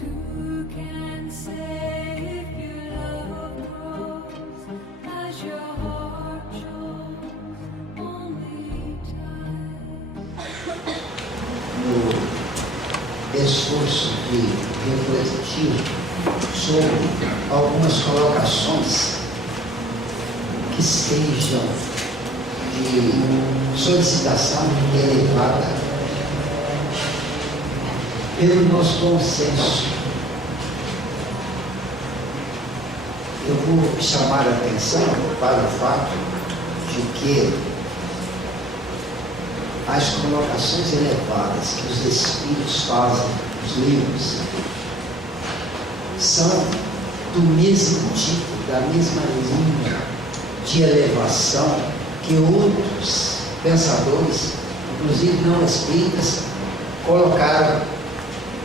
Who can say if your love grows as your heart shows only time? No esforço de refletir sobre algumas colocações que sejam de solicitação elevada pelo nosso consenso, eu vou chamar a atenção para o fato de que as colocações elevadas que os Espíritos fazem nos livros são do mesmo tipo, da mesma linha de elevação que outros pensadores, inclusive não espíritas, colocaram.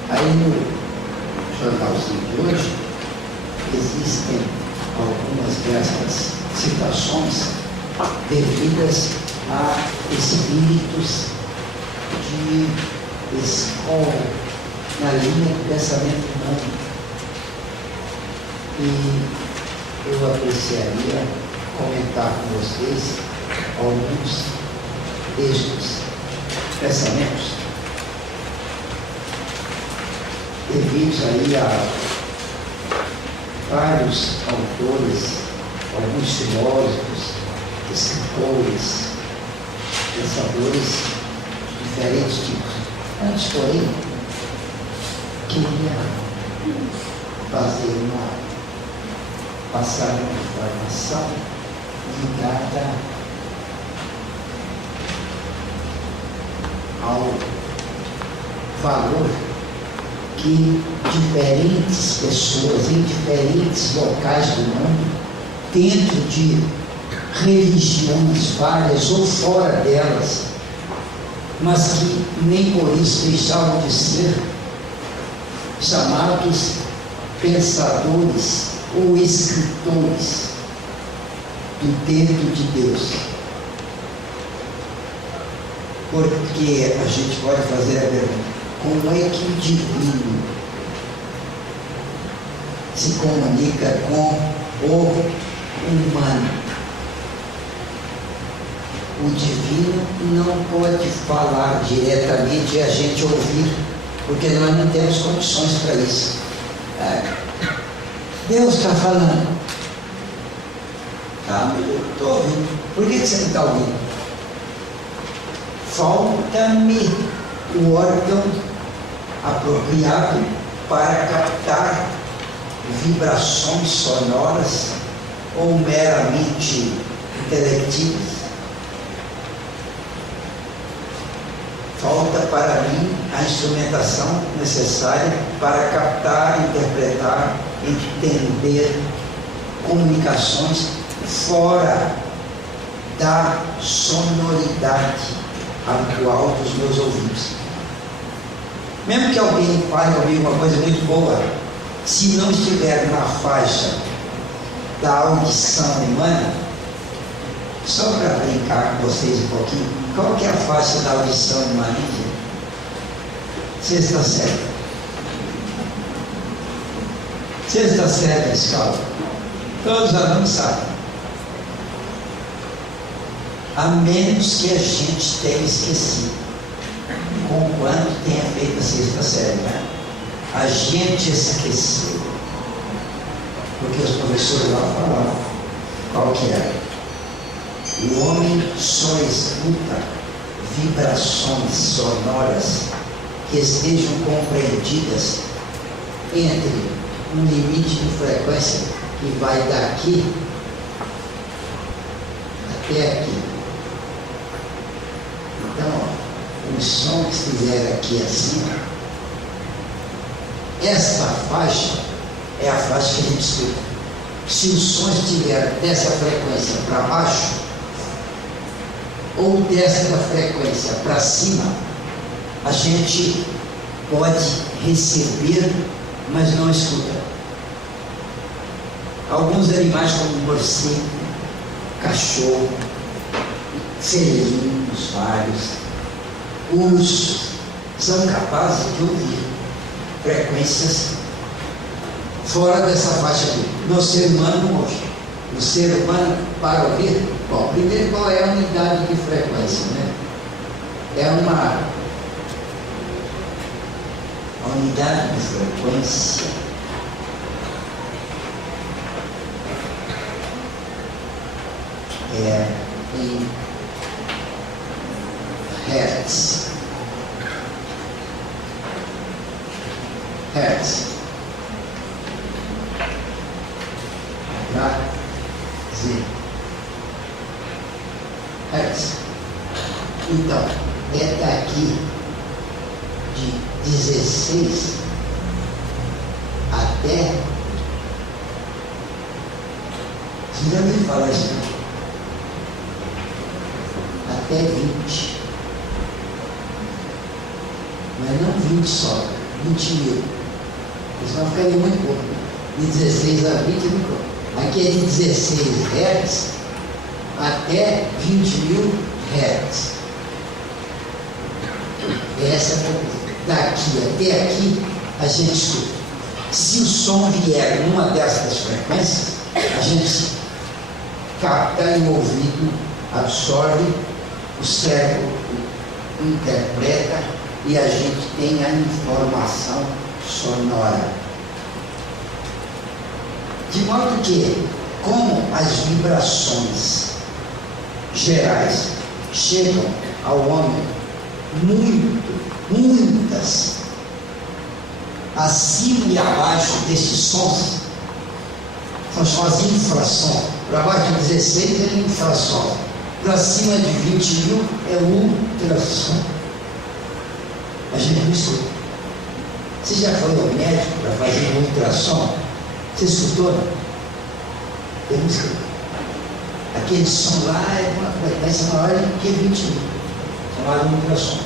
Aí no jornalzinho de hoje existem algumas dessas citações devidas a espíritos de escola na linha do pensamento humano. E eu apreciaria comentar com vocês alguns destes pensamentos devidos aí a vários autores, alguns filósofos, escritores, pensadores de diferentes tipos. Antes, porém, queria passar uma informação ligada ao valor que diferentes pessoas em diferentes locais do mundo, dentro de religiões várias ou fora delas, mas que nem por isso deixavam de ser chamados pensadores ou escritores do tempo de Deus. Porque a gente pode fazer a pergunta: como é que o divino se comunica com o humano? O divino não pode falar diretamente e a gente ouvir, porque nós não temos condições para isso. Deus está falando. Tá, mas eu estou ouvindo. Por que você não está ouvindo? Falta-me o órgão apropriado para captar vibrações sonoras ou meramente intelectivas. Falta para mim a instrumentação necessária para captar, interpretar, entender comunicações fora da sonoridade habitual dos meus ouvidos. Mesmo que alguém fale comigo uma coisa muito boa, se não estiver na faixa da audição humana, só para brincar com vocês um pouquinho, qual que é a faixa da audição humana? Sexta série. Sexta série da escola. Todos os alunos sabem. A menos que a gente tenha esquecido com quanto tenha feito a sexta série, né? A gente esqueceu, porque os professores lá falavam qual que era. O homem só escuta vibrações sonoras que estejam compreendidas entre um limite de frequência que vai daqui até aqui. Então, o som que estiver aqui acima, esta faixa é a faixa que a gente escuta. Se o som estiver dessa frequência para baixo, ou desta frequência para cima, a gente pode receber, mas não escuta. Alguns animais, como morcego, cachorro, felinos vários, ursos, são capazes de ouvir frequências fora dessa faixa aqui. No ser humano não ouve. No ser humano, para ouvir, bom, primeiro qual é a unidade de frequência, né? É uma unidade de frequência em hertz. Hertz. Z. Hertz. Então, é daqui de 16 até. Você já ouviu falar isso? Até 20. Mas não 20 só, 20 mil. Isso vai ficar muito pouco. De 16 a 20 mil. Aqui é de 16 Hz até 20 mil Hz. Essa daqui até aqui a gente escuta. Se o som vier numa dessas frequências, a gente capta e o ouvido absorve, o cérebro interpreta e a gente tem a informação sonora. De modo que, como as vibrações gerais chegam ao homem muitas, acima e abaixo desses sons, são chamadas infrassons. Para baixo de 16 é infrassom. Para cima de 20 mil é ultrassom. A gente não escuta. Você já foi ao médico para fazer um ultrassom? Você escutou? Eu não escuto. Aquele som lá é uma frequência maior do que 20 mil, chamado ultrassom.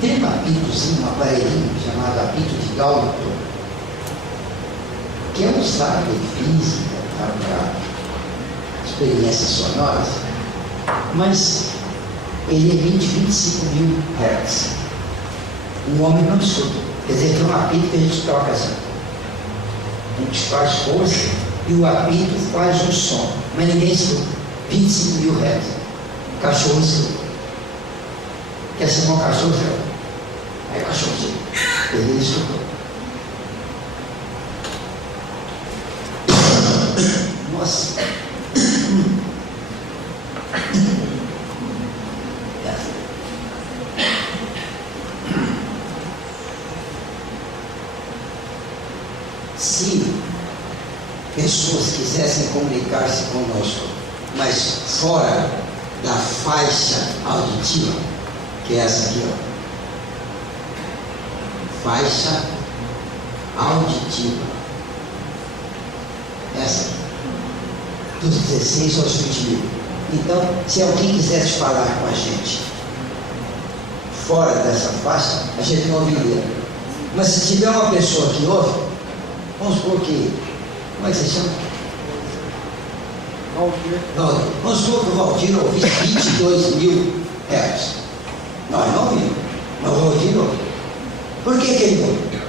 Tem um apitozinho, um aparelhinho chamado apito de Galton, que é usado em física para experiências sonoras, mas ele emite 25 mil Hz. O homem não escuta. Quer dizer, tem um apito que a gente toca assim. A gente faz força e o apito faz um som, mas ninguém escuta. 25 mil Hz. O cachorro escuta. Quer ser um cachorro? Aí o cachorro escuta. Ele escutou. Nossa. Se pessoas quisessem comunicar-se conosco, mas fora da faixa auditiva, que é essa aqui, ó, faixa auditiva, essa, dos 16 aos 20 mil. Então, se alguém quisesse falar com a gente fora dessa faixa, a gente não ouviria. Mas se tiver uma pessoa que ouve, vamos supor que, como é que você chama? Valdir. Vamos supor que o Valdir ouvisse 22 mil Hz. Nós não ouvimos, mas o Valdir ouviu. Por que ele ouviu?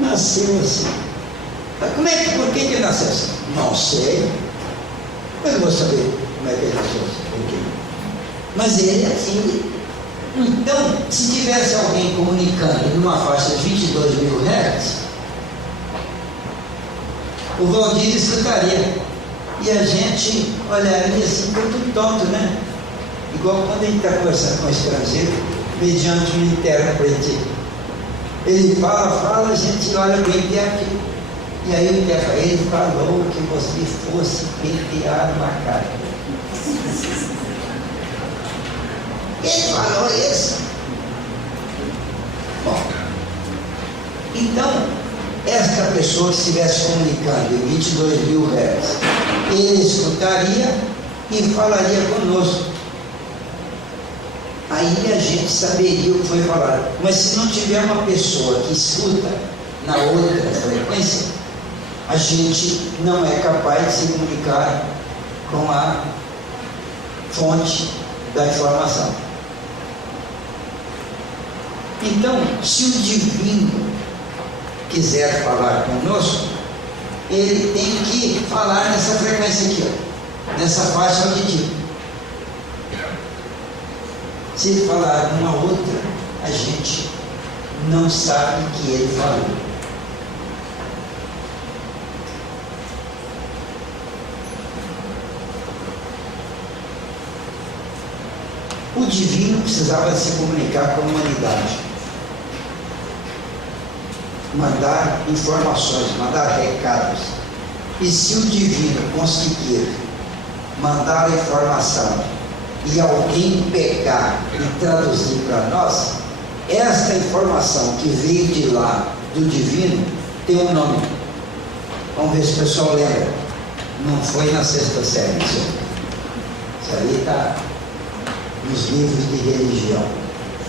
Nasceu assim. Mas por que ele nasceu assim? Não sei. Eu não vou saber como é que ele nasceu assim. Por quê? Mas ele é assim. Então, se tivesse alguém comunicando numa faixa de 22 mil Hz, o Valdir escutaria. E a gente olharia assim, muito tonto, né? Igual quando a gente está conversando com um estrangeiro, mediante um intérprete. Ele fala, a gente olha bem de aqui. E aí o intérprete, ele falou que você fosse pentear uma cara. Ele falou isso. Bom, então, esta pessoa que estivesse comunicando em 22 mil Hz, ele escutaria e falaria conosco. Aí a gente saberia o que foi falado. Mas se não tiver uma pessoa que escuta na outra frequência, a gente não é capaz de se comunicar com a fonte da informação. Então, se o divino quiser falar conosco, ele tem que falar nessa frequência aqui, ó, nessa faixa auditiva. Se ele falar uma outra, a gente não sabe que ele falou. O divino precisava se comunicar com a humanidade, mandar informações, mandar recados. E se o divino conseguir mandar a informação e alguém pegar e traduzir para nós, esta informação que veio de lá, do divino, tem um nome. Vamos ver se o pessoal lembra. Não foi na sexta série, isso aí está nos livros de religião.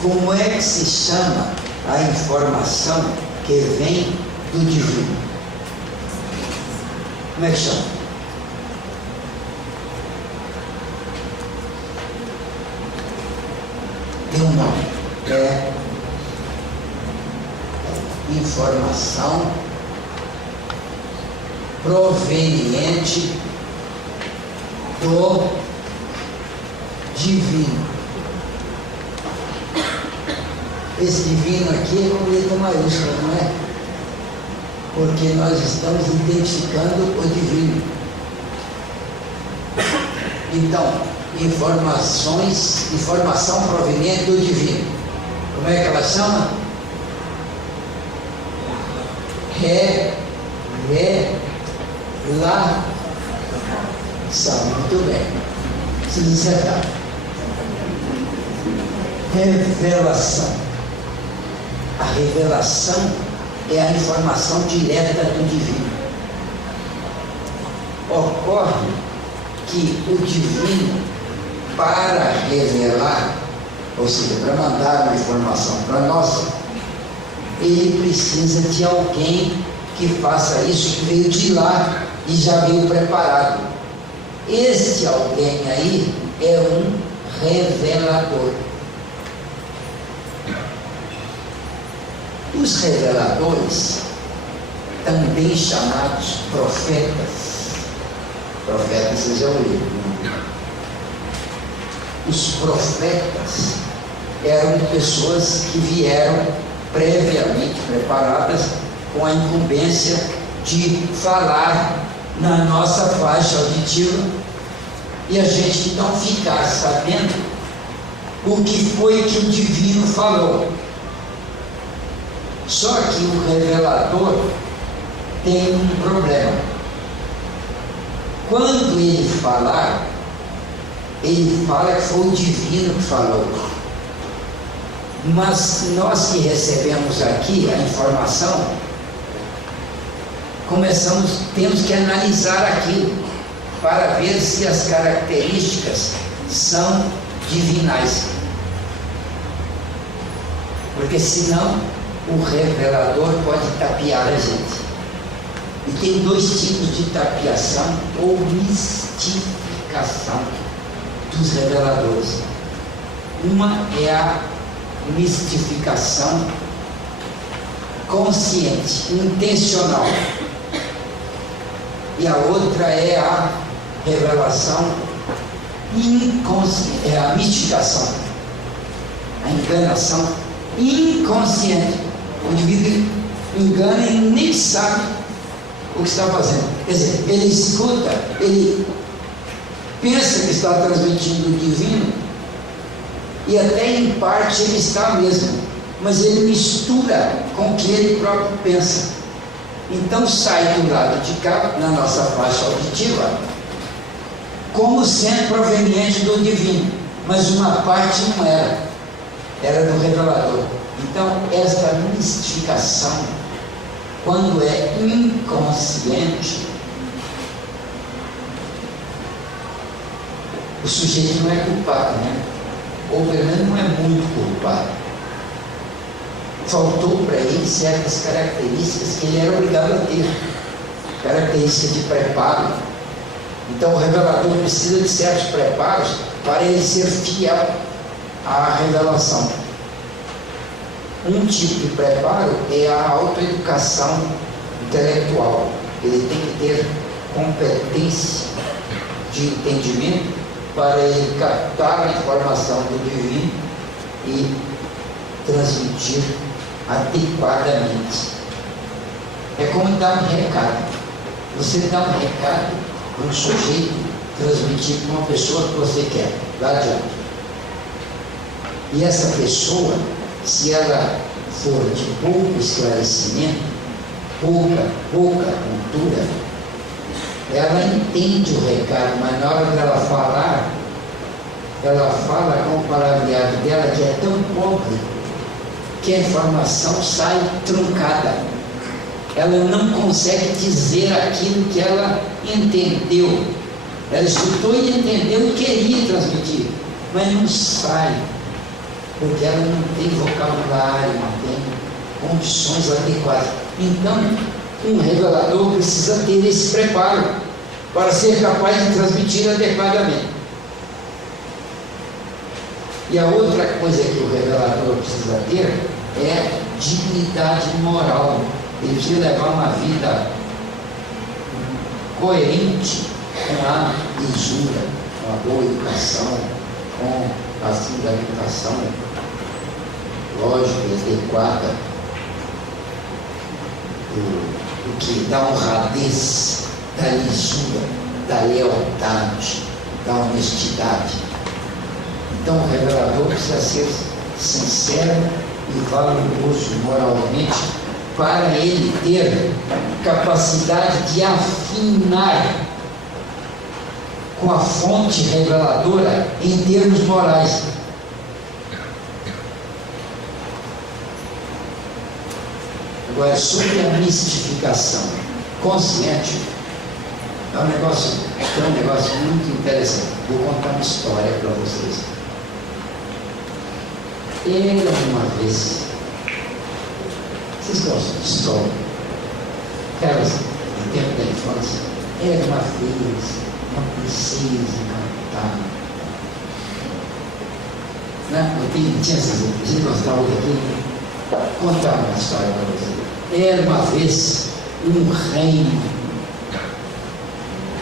Como é que se chama a informação que vem do divino? Como é que chama? Tem um nome. É informação proveniente do divino. Esse divino aqui é com letra maiúscula, não é? Porque nós estamos identificando o divino. Então, informação proveniente do divino. Como é que ela chama? Revelação. Muito bem. Preciso acertar. Revelação. A revelação é a informação direta do divino. Ocorre que o divino, para revelar, ou seja, para mandar uma informação para nós, ele precisa de alguém que faça isso, que veio de lá e já veio preparado. Este alguém aí é um revelador. Os reveladores, também chamados profetas, vocês já ouviram, né? Os profetas eram pessoas que vieram previamente preparadas com a incumbência de falar na nossa faixa auditiva e a gente então ficar sabendo o que foi que o divino falou. Só que o revelador tem um problema. Quando ele falar, ele fala que foi o divino que falou. Mas nós que recebemos aqui a informação, temos que analisar aquilo para ver se as características são divinais. Porque senão o revelador pode tapear a gente. E tem dois tipos de tapeação ou mistificação dos reveladores. Uma é a mistificação consciente, intencional. E a outra é a revelação inconsciente, é a mistificação, a enganação inconsciente. O indivíduo engana e nem sabe o que está fazendo. Quer dizer, ele escuta, ele pensa que está transmitindo o divino, e até em parte ele está mesmo, mas ele mistura com o que ele próprio pensa. Então sai do lado de cá, na nossa faixa auditiva, como sendo proveniente do divino, mas uma parte não era do revelador. Então esta mistificação, quando é inconsciente, o sujeito não é culpado, né? Ou pelo menos não é muito culpado. Faltou para ele certas características que ele era obrigado a ter, características de preparo. Então o revelador precisa de certos preparos para ele ser fiel à revelação. Um tipo de preparo é a autoeducação intelectual. Ele tem que ter competência de entendimento para ele captar a informação do divino e transmitir adequadamente. É como dar um recado. Você dá um recado para um sujeito transmitir para uma pessoa que você quer. Lá adiante. E essa pessoa, se ela for de pouco esclarecimento, pouca cultura, ela entende o recado, mas na hora dela falar, ela fala com o palavreado dela que é tão pobre que a informação sai truncada. Ela não consegue dizer aquilo que ela entendeu. Ela escutou e entendeu e queria transmitir, mas não sai, porque ela não tem vocabulário, não tem condições adequadas. Então, um revelador precisa ter esse preparo para ser capaz de transmitir adequadamente. E a outra coisa que o revelador precisa ter é dignidade moral. Ele precisa levar uma vida coerente com a lisura, com a boa educação, com a fundamentação lógica e adequada do que da honradez, da lisura, da lealdade, da honestidade. Então o revelador precisa ser sincero e valoroso moralmente para ele ter capacidade de afinar com a fonte reveladora em termos morais. Agora, sobre a mistificação consciente, é um negócio muito interessante. Vou contar uma história para vocês. Era uma vez, vocês gostam de história? Aquelas, no tempo da infância, era uma vez uma princesa encantada. Né? Eu tinha essas, vocês gostavam daquilo? Vou contar uma história para vocês. Era uma vez um reino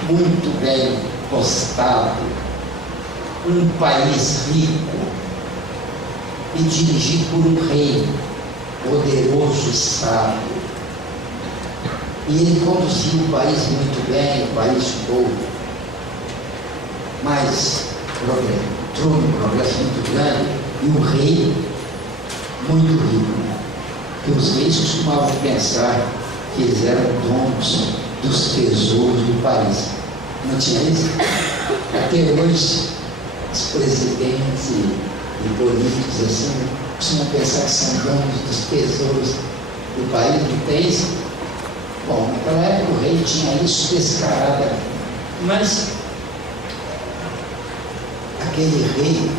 muito bem postado, um país rico e dirigido por um rei poderoso e sábio. E ele conduziu o país muito bem, o país ficou mais entrou num progresso muito grande, e o rei muito rico. Que os reis costumavam pensar que eles eram donos dos tesouros do país. Não tinha isso? Até hoje, os presidentes e políticos assim costumam pensar que são donos dos tesouros do país. Não tem isso? Bom, naquela época o rei tinha isso descarado, mas aquele rei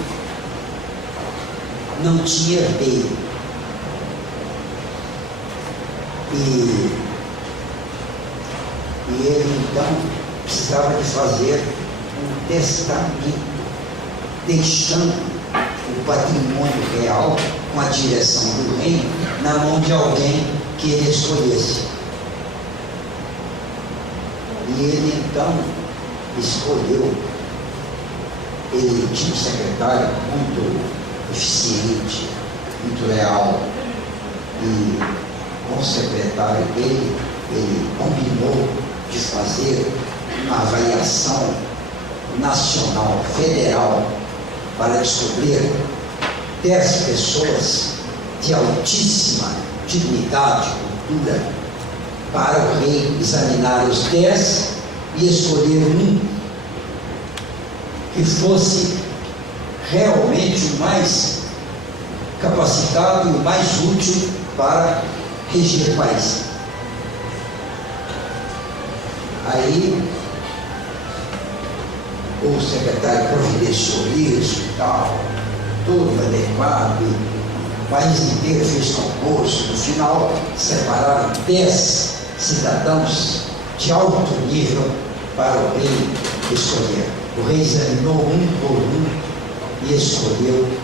não tinha herdeiro. E ele então precisava de fazer um testamento, deixando o patrimônio real com a direção do reino na mão de alguém que ele escolhesse. E ele então escolheu, ele tinha um secretário muito eficiente, muito leal, e com o secretário dele, ele combinou de fazer uma avaliação nacional, federal, para descobrir 10 pessoas de altíssima dignidade, cultura, para o rei examinar os 10 e escolher um que fosse realmente o mais capacitado e o mais útil para regir o país. Aí o secretário providenciou isso e tal, tudo adequado, o país inteiro fez concurso. No final separaram 10 cidadãos de alto nível para o rei escolher. O rei examinou um por um e escolheu um.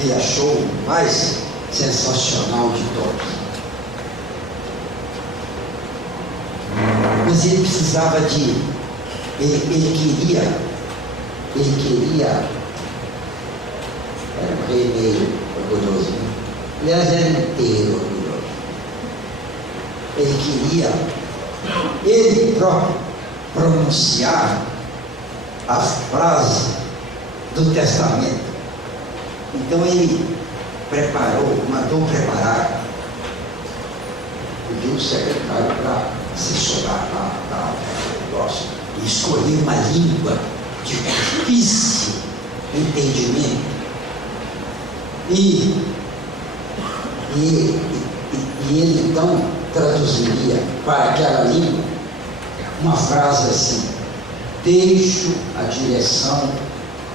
ele achou o mais sensacional de todos. Mas ele precisava de... Ele queria... Era um rei meio orgulhoso, né? Aliás, era inteiro orgulhoso. Ele queria, ele próprio, pronunciar a frase do testamento. Então ele mandou preparar, pediu o secretário para assessorar o negócio, e escolher uma língua de difícil entendimento. E ele então traduziria para aquela língua uma frase assim: deixo a direção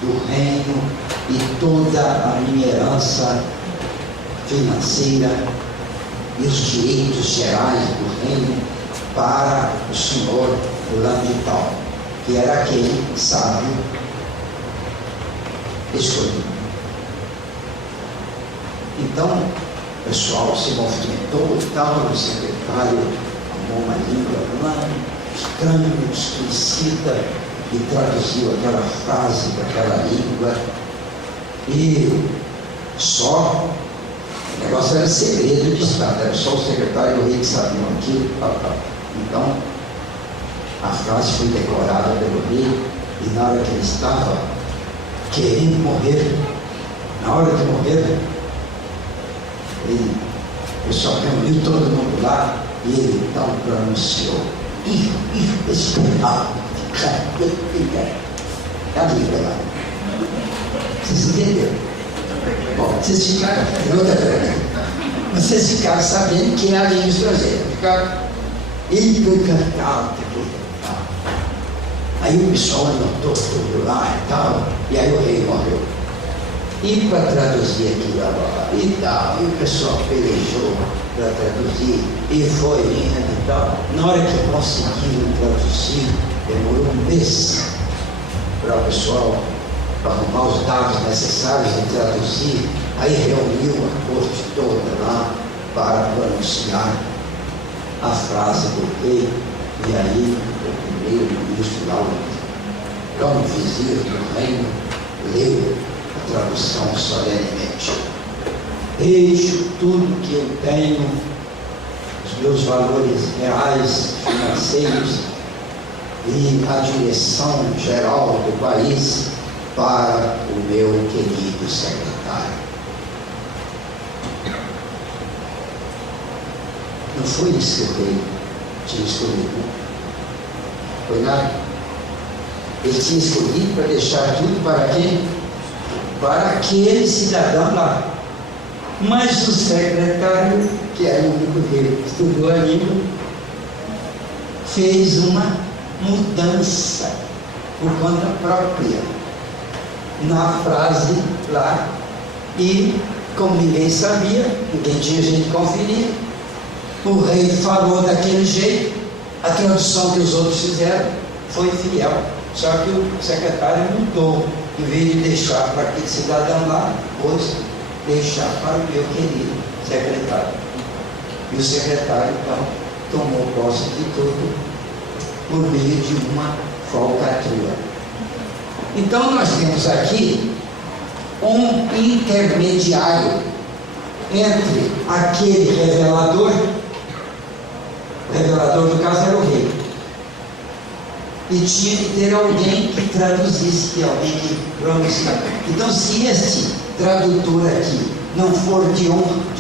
do reino e toda a minha herança financeira e os direitos gerais do reino para o senhor fulano de tal, que era aquele sábio escolhido. Então, o pessoal se movimentou e tal, o secretário arrumou uma língua estranha, desconhecida, e traduziu aquela frase para aquela língua, e só, o negócio era segredo de Estado, era só o secretário e o rei que sabiam aquilo, tal. Então, a frase foi decorada pelo rei, e na hora que ele estava querendo morrer, na hora de morrer, o pessoal reuniu todo mundo lá, e ele então pronunciou: é a língua lá. Vocês entenderam? Bom, vocês ficaram sabendo que é a língua estrangeira. Aí o pessoal anotou tudo lá e tal, e aí o rei morreu. E para traduzir aquilo agora e tal, e o pessoal pelejou para traduzir, e foi indo e tal. Na hora que conseguiram traduzir, demorou um mês para o pessoal arrumar os dados necessários e traduzir. Aí reuniu a corte toda lá para pronunciar a frase do rei, e aí o primeiro-ministro lá, o grande vizir do reino, leu a tradução solenemente: deixo tudo que eu tenho, os meus valores reais, financeiros e a direção geral do país para o meu querido secretário. Não foi isso que o rei tinha escolhido, não foi nada. Ele tinha escolhido para deixar tudo para quem? Para aquele cidadão lá. Mas o secretário, que era o único que estudou a língua, fez uma mudança por conta própria na frase lá, e como ninguém sabia, ninguém tinha jeito de conferir, o rei falou daquele jeito, a tradução que os outros fizeram foi fiel, só que o secretário mudou, em vez de deixar para aquele cidadão lá, pôs deixar para o meu querido secretário. E o secretário então tomou posse de tudo por meio de uma falcatrua. Então nós temos aqui um intermediário entre aquele revelador, o revelador do caso era o rei, e tinha que ter alguém que traduzisse, alguém que pronunciasse. Então, se este tradutor aqui não for de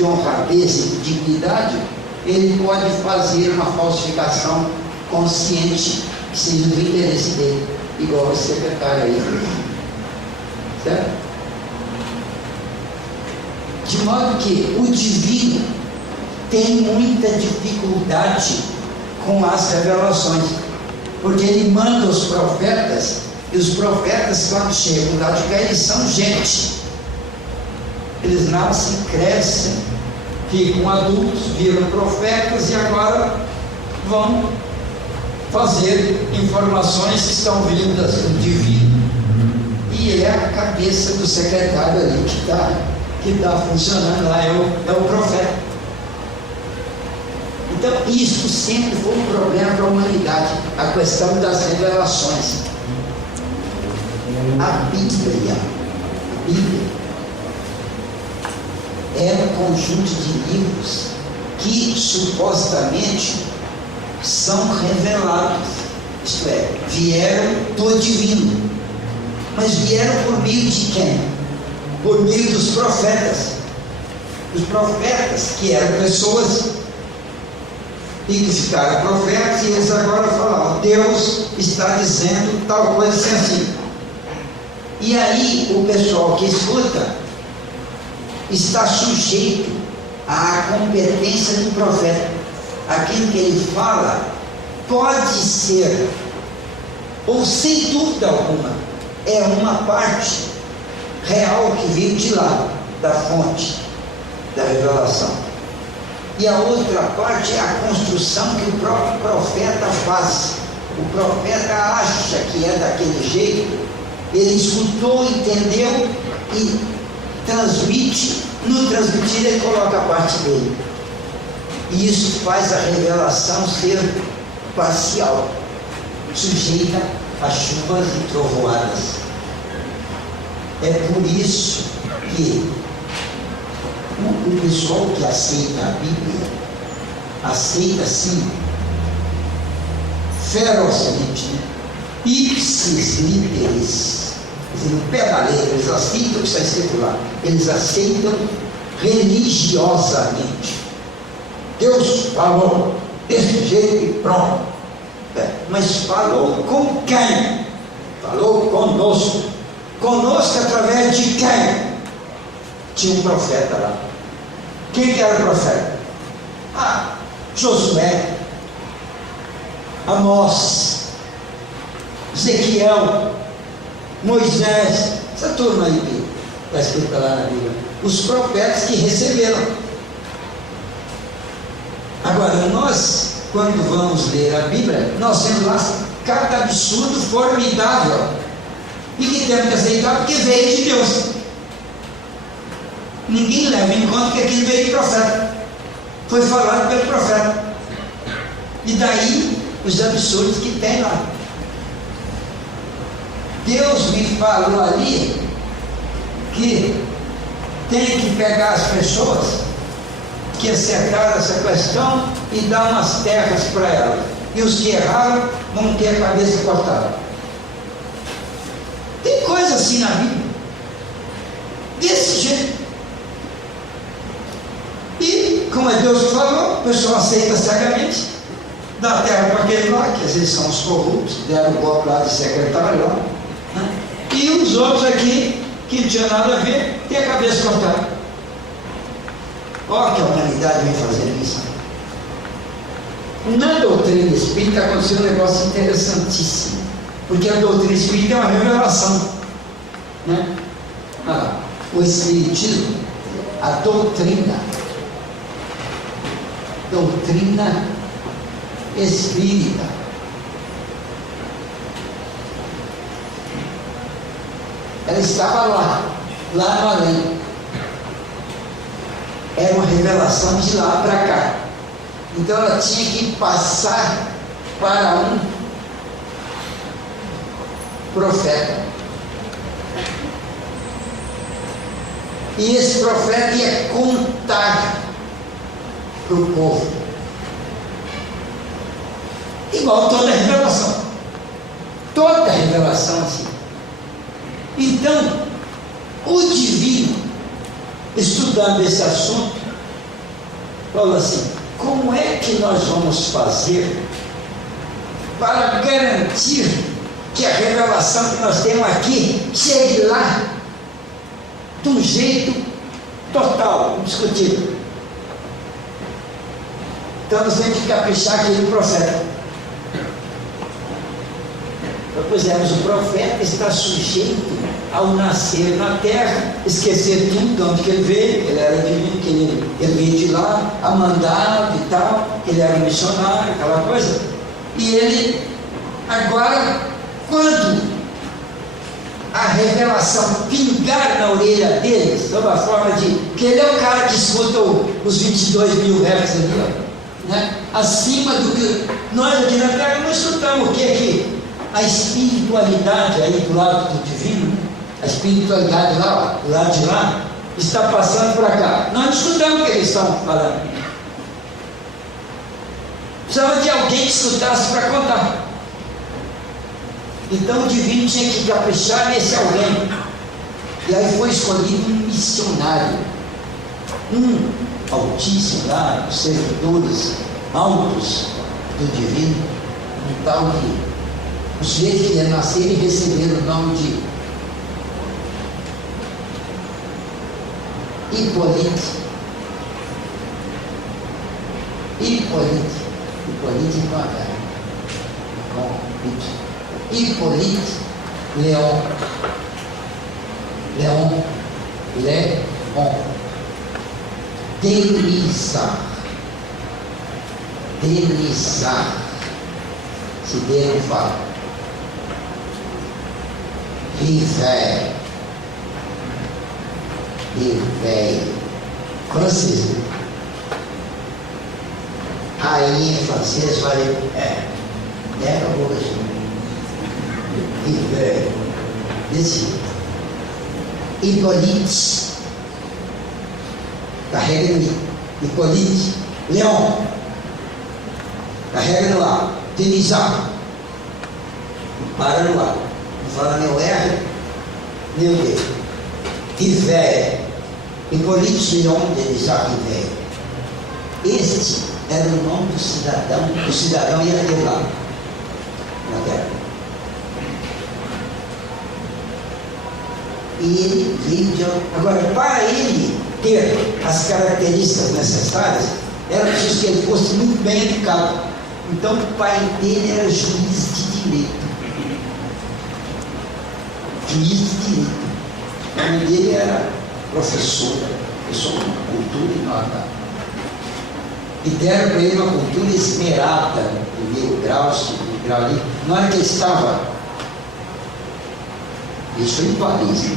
honradez e de dignidade, ele pode fazer uma falsificação consciente que seja do interesse dele, igual o secretário aí, certo? De modo que o divino tem muita dificuldade com as revelações, porque ele manda os profetas, e os profetas, quando chegam lá de cá, eles são gente, eles nascem, crescem, ficam adultos, viram profetas e agora vão fazer informações que estão vindas do divino, e é a cabeça do secretário ali que está que está funcionando lá é o profeta. Então, isso sempre foi um problema para a humanidade, a questão das revelações. A Bíblia é um conjunto de livros que supostamente são revelados, isto é, vieram do divino, mas vieram por meio de quem? Por meio dos profetas. Os profetas, que eram pessoas, eles ficaram profetas, e eles agora falavam: Deus está dizendo tal coisa assim. E aí o pessoal que escuta está sujeito à competência do profeta. Aquilo que ele fala pode ser, ou sem dúvida alguma, é uma parte real que veio de lá, da fonte da revelação. E a outra parte é a construção que o próprio profeta faz. O profeta acha que é daquele jeito, ele escutou, entendeu e transmite. No transmitir ele coloca a parte dele, e isso faz a revelação ser parcial, sujeita a chuvas e trovoadas. É por isso que o pessoal que aceita a Bíblia aceita sim ferozmente, né? Ipsis literis, quer dizer, no pé da letra, eles aceitam o que está escrito lá, eles aceitam religiosamente. Deus falou desse jeito e pronto. Mas falou com quem? Falou conosco. Conosco através de quem? Tinha um profeta lá. Quem que era o profeta? Josué, Amós, Ezequiel, Moisés, essa turma aí que está escrita lá na Bíblia. Os profetas que receberam. Agora, nós, quando vamos ler a Bíblia, nós vemos lá cada absurdo formidável, e que temos que aceitar porque veio de Deus. Ninguém leva em conta que aquilo veio de profeta, foi falado pelo profeta, e daí os absurdos que tem lá. Deus me falou ali que tem que pegar as pessoas que acertaram essa questão e dar umas terras para elas, e os que erraram vão ter a cabeça cortada. Tem coisa assim na Bíblia, desse jeito. E como é Deus que falou, o pessoal aceita cegamente, dá terra para aquele lá, que às vezes são os corruptos, deram o golpe lá de secretário lá, né? E os outros aqui, que não tinha nada a ver, tem a cabeça cortada. Olha que a humanidade vem fazendo isso. Na doutrina espírita aconteceu um negócio interessantíssimo, porque a doutrina espírita é uma revelação, né? O espiritismo, a doutrina espírita, ela estava lá no além. Era uma revelação de lá para cá. Então ela tinha que passar para um profeta. E esse profeta ia contar para o povo. Igual toda revelação. Toda revelação assim. Então, o divino, estudando esse assunto, falou assim: como é que nós vamos fazer para garantir que a revelação que nós temos aqui chegue lá de um jeito total, indiscutível? Então nós temos que caprichar aqui no profeta. Então pusemos: o profeta está sujeito ao nascer na terra, esquecer tudo de onde que ele veio, ele era divino, que ele veio de lá, a mandado e tal, ele era um missionário, aquela coisa. E ele, agora, quando a revelação pingar na orelha dele, sob a forma de que ele é o cara que escuta os 22 mil hertz ali, ó, né? Acima do que nós aqui na Terra não escutamos. O que é que a espiritualidade aí do lado do divino, né? A espiritualidade lá, ó, do lado de lá, está passando para cá. Nós não escutamos o que eles estão falando. Precisava de alguém que escutasse para contar. Então o divino tinha que caprichar nesse alguém. E aí foi escolhido um missionário, um altíssimo lá, os servidores altos do divino, um tal de o sujeito que ia nascer e receber o nome de Hipólite com H, Hipólite Léon Delisar, se der um fala, Rivet, francês, rainha francesa, falei, acabou assim, Rivet, desse Hipólite, carrega em Hipólite, Leão, carrega no ar, Delisar, para no ar, não fala meu R, meu D, Rivet, Hipólite Leão Delisar Rivet. Este era o nome do cidadão ia ter lá na terra. E ele veio de... Agora, para ele ter as características necessárias, era preciso que ele fosse muito bem educado. Então o pai dele era juiz de direito. A mãe dele era professora com cultura e nota. E deram para ele uma cultura esmerada, no primeiro grau, segundo grau ali. Na hora que ele estava, isso foi em Paris,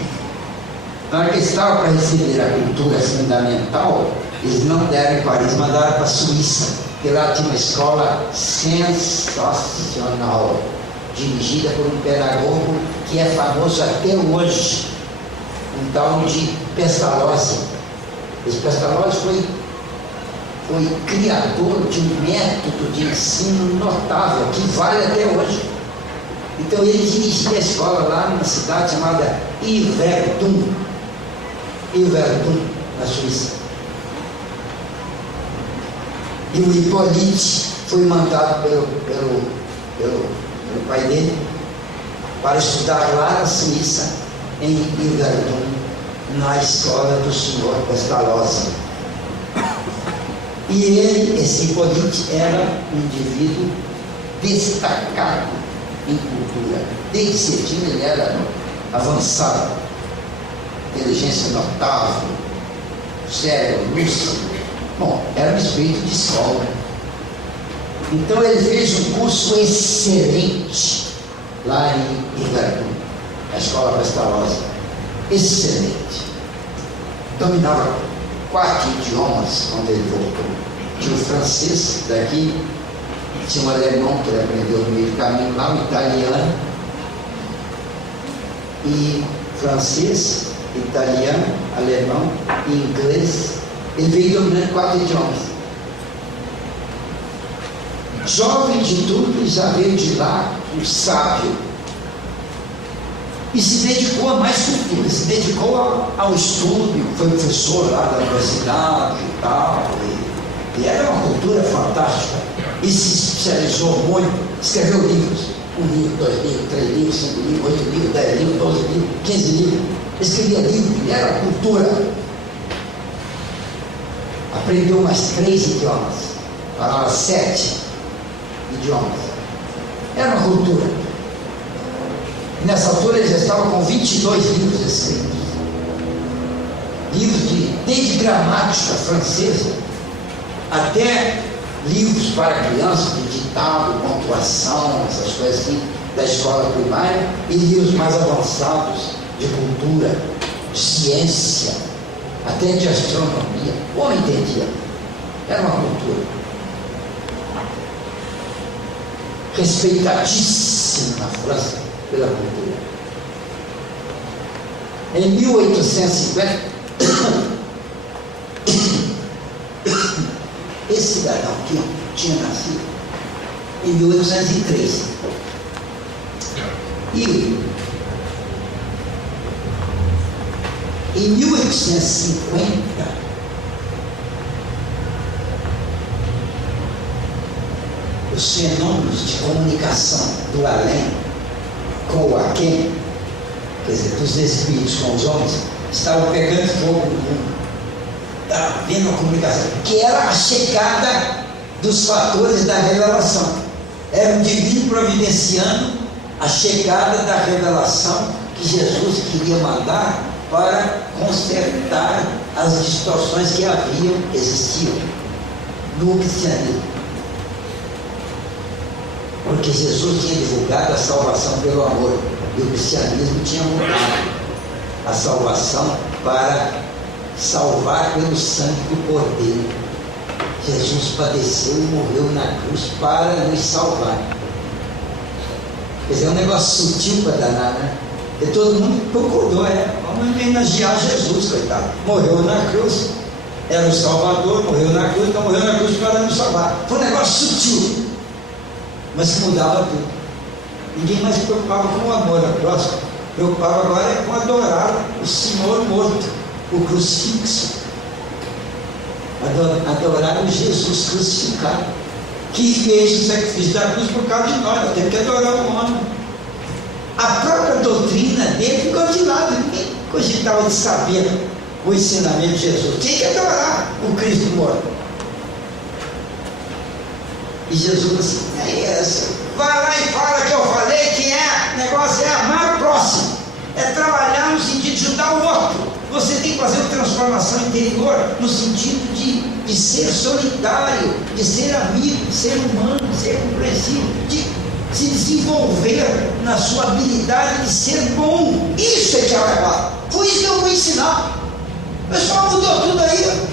na hora que ele estava para receber a cultura fundamental, eles não deram em Paris, mandaram para a Suíça, porque lá tinha uma escola sensacional, dirigida por um pedagogo que é famoso até hoje, um tal de Pestalozzi. Esse Pestalozzi foi criador de um método de ensino notável, que vale até hoje. Então ele dirigia a escola lá numa cidade chamada Yverdon, na Suíça. E o Hipólite foi mandado pelo pai dele para estudar lá na Suíça, em Yverdon, na escola do senhor Pestalozzi. E ele, esse Hipólite, era um indivíduo destacado em cultura. Desde cedinho ele era avançado, inteligência notável, sério, lúcido. Bom, era um espírito de escola. Então ele fez um curso excelente lá em Yverdon, na escola Pestalozzi. Excelente. Dominava 4 idiomas quando ele voltou. Tinha o francês daqui, tinha o alemão que ele aprendeu no meio do caminho lá, o italiano, e francês, italiano, alemão e inglês. Ele veio dominando 4 idiomas. Jovem de tudo, já veio de lá um sábio. E se dedicou a mais cultura, se dedicou ao estudo, foi professor lá da universidade e tal. E era uma cultura fantástica. E se especializou muito, escreveu livros. 1 livro, 2 livros, 3 livros, 5 livros, 8 livros, 10 livros, 12 livros, 15 livros. Escrevia livros, ele era cultura. Aprendeu mais 3 idiomas, falava 7 idiomas. Era uma cultura. E nessa altura ele já estava com 22 livros escritos. Livros desde gramática francesa até livros para crianças de ditado, pontuação, essas coisas assim. da escola primária e lia os mais avançados de cultura, de ciência, até de astronomia. O homem entendia. Era uma cultura respeitadíssima na França pela cultura. Em 1850, esse cidadão aqui tinha nascido em 1803. E em 1850, os fenômenos de comunicação do além com o aquém, quer dizer, dos espíritos com os homens, estavam pegando fogo no mundo. Estava havendo uma comunicação, que era a chegada dos fatores da revelação. Era um divino providenciando a chegada da revelação que Jesus queria mandar para consertar as distorções que existiam no cristianismo. Porque Jesus tinha divulgado a salvação pelo amor, e o cristianismo tinha mudado a salvação para salvar pelo sangue do Cordeiro. Jesus padeceu e morreu na cruz para nos salvar. Quer dizer, é um negócio sutil para danar, né? E todo mundo concordou, vamos homenagear Jesus, coitado. Morreu na cruz, era o Salvador, morreu na cruz, então morreu na cruz para nos salvar. Foi um negócio sutil, mas que mudava tudo. Ninguém mais se preocupava com o amor ao próximo, preocupava agora com adorar o Senhor morto, o crucifixo, adorar o Jesus crucificado, que fez o sacrifício da cruz por causa de nós. Temos que adorar o homem. A própria doutrina dele ficou de lado, ninguém cogitava de saber o ensinamento de Jesus. Tinha que adorar o Cristo morto. E Jesus disse assim: é isso, vai lá e fala que eu falei, que o negócio é amar o próximo, é trabalhar no sentido de ajudar o outro. Você tem que fazer uma transformação interior no sentido de ser solidário, de ser amigo, de ser humano, de ser compreensivo, de se desenvolver na sua habilidade de ser bom. Isso é que é o negócio. Foi isso que eu vou ensinar. O pessoal mudou tudo aí,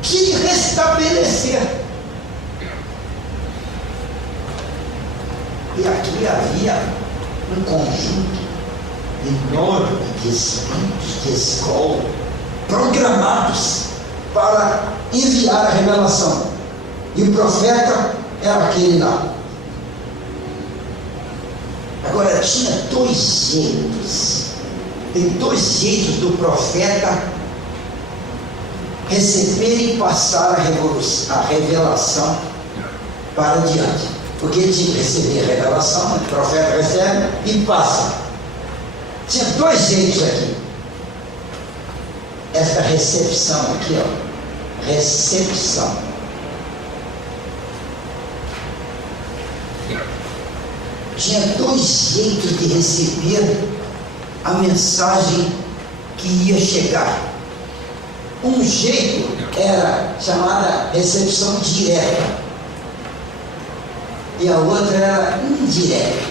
precisa restabelecer. E aqui havia um conjunto enorme de espíritos de escola programados para enviar a revelação. E o profeta era aquele lá. Agora, tinha dois jeitos. Tem dois jeitos do profeta receber e passar a revelação para diante. Porque ele tinha que receber a revelação, o profeta recebe e passa. Tinha dois jeitos aqui. Esta recepção aqui, ó. Recepção. Tinha dois jeitos de receber a mensagem que ia chegar. Um jeito era chamada recepção direta e a outra era indireta.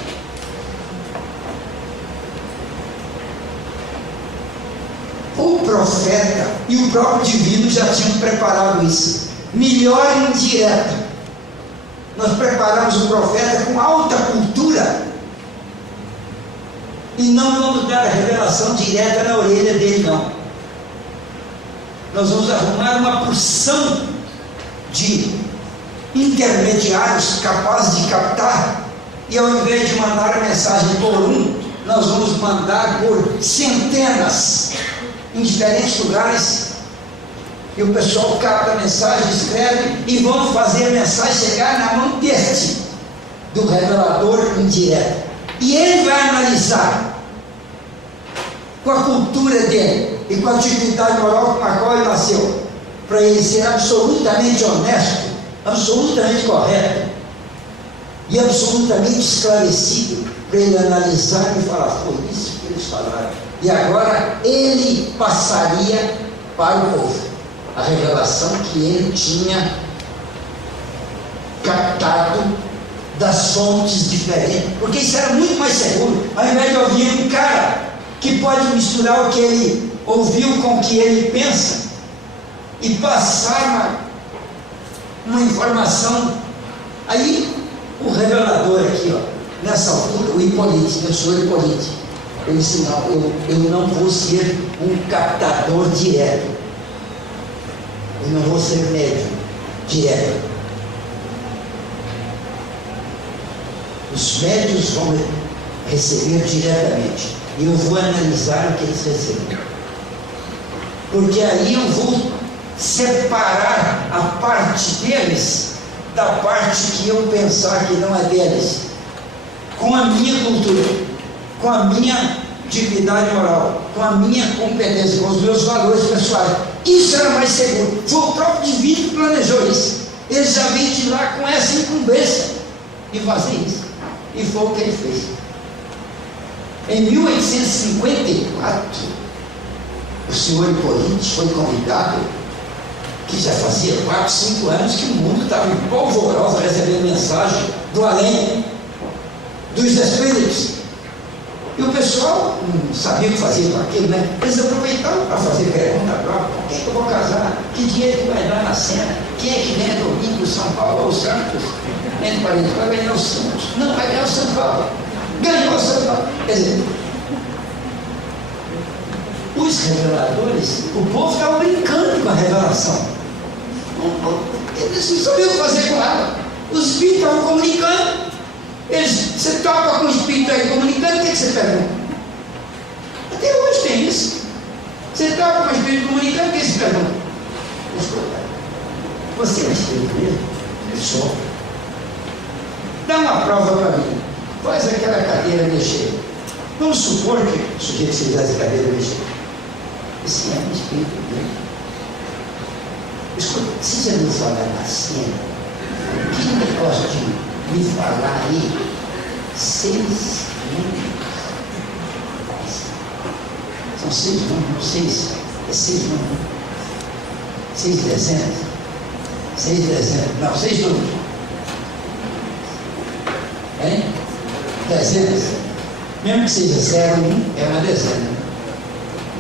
O profeta e o próprio divino já tinham preparado isso. Melhor indireta. Nós preparamos o profeta com alta cultura e não vamos dar a revelação direta na orelha dele, não. Nós vamos arrumar uma porção de intermediários capazes de captar, e ao invés de mandar a mensagem por um, nós vamos mandar por centenas em diferentes lugares. E o pessoal capta a mensagem, escreve e vão fazer a mensagem chegar na mão deste, do revelador indireto. E ele vai analisar com a cultura dele e com a atividade moral com a qual ele nasceu, para ele ser absolutamente honesto, absolutamente correto e absolutamente esclarecido, para ele analisar e falar: foi isso que eles falaram. E agora ele passaria para o povo a revelação que ele tinha captado das fontes diferentes, porque isso era muito mais seguro, ao invés de ouvir um cara que pode misturar o que ele ouviu com o que ele pensa e passar uma informação. Aí o revelador aqui, ó, nessa altura, o Hipólite, eu sou Hipólite, ele disse: não, eu não vou ser um captador direto, eu não vou ser médium direto. Os médios vão receber diretamente e eu vou analisar o que eles recebem, porque aí eu vou separar a parte deles da parte que eu pensar que não é deles, com a minha cultura, com a minha dignidade moral, com a minha competência, com os meus valores pessoais. Isso era mais seguro. Foi o próprio divino que planejou isso. Ele já veio de lá com essa incumbência de fazer isso, e foi o que ele fez. Em 1854, o senhor Hipólite foi convidado, que já fazia 4, 5 anos que o mundo estava em polvorosa recebendo mensagem do além, dos espíritos, e o pessoal não sabia o que fazer com aquilo, né? Eles aproveitaram para fazer pergunta própria: com quem que eu vou casar? Que dinheiro que vai dar na cena? Quem é que ganha domingo São Paulo ou Santos? Entre parênteses, vai ganhar o Santos. Não, vai ganhar o São Paulo. Ganhou o São Paulo. Quer dizer, os reveladores, o povo estava brincando com a revelação. Eles não sabiam o que fazer com ela. Os espíritos estavam comunicando. Você toca com o espírito aí comunicando, o que você pergunta? Até hoje tem isso. Você toca com o espírito comunicando, o que você pergunta? Escuta, você é espírito mesmo? Eu sou. Dá uma prova para mim. Faz aquela cadeira mexer. Vamos supor que o sujeito fizesse a cadeira mexer. Esse é um espírito mesmo. Escuta, você já me falar na cena? Que negócio de me falar aí 6 números? São 6 números, 6 números, 6 dezenas, 6 dezenas, não, 6 números, hein? Dezenas, mesmo que seja 0, 1, é uma dezena.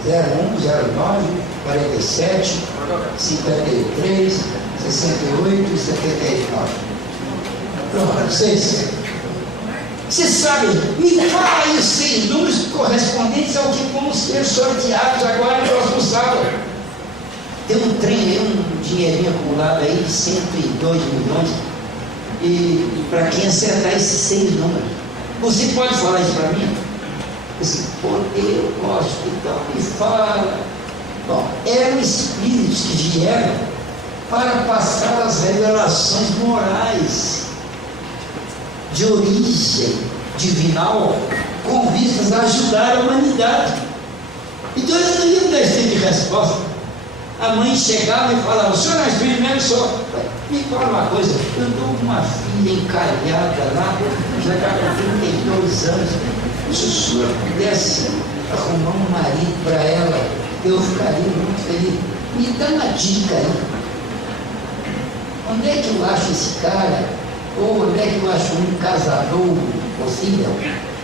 0, 1, 0, 9, 47, 53, 68 e 79. Pronto, 6. Você sabe, me fala aí os 6 números correspondentes ao que vamos ser sorteados agora no próximo sábado. Tem um trem aí, um dinheirinho acumulado aí de 102 milhões. E para quem acertar esses 6 números, você pode falar isso para mim? Assim, pô, eu gosto, então me fala. Bom, eram espíritos que vieram para passar as revelações morais de origem divinal, com vistas a ajudar a humanidade. Então eles não iam dar esse tipo de resposta. A mãe chegava e falava: o senhor não é espírito mesmo? Sou. Me fala uma coisa, eu estou com uma filha encalhada lá, já está com 32 anos. Se o senhor pudesse arrumar um marido para ela, eu ficaria muito feliz. Me dá uma dica aí. Onde é que eu acho esse cara? Ou onde é que eu acho um casador possível?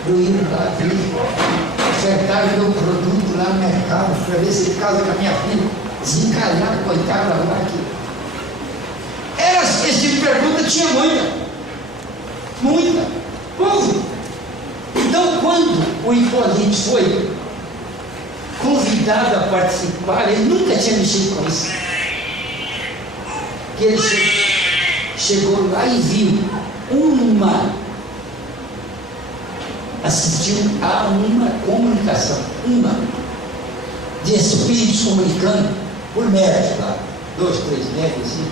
Eu ir lá ver, ofertar meu produto lá no mercado para ver se ele casa com a minha filha, desencalhar, coitada lá aqui. Esse tipo de pergunta tinha muita. Povo. Então, quando o Hipólite foi convidado a participar, ele nunca tinha mexido com isso. Que ele chegou lá e viu assistiu a uma comunicação, de espíritos comunicando por médios lá, 2, 3 médios, assim,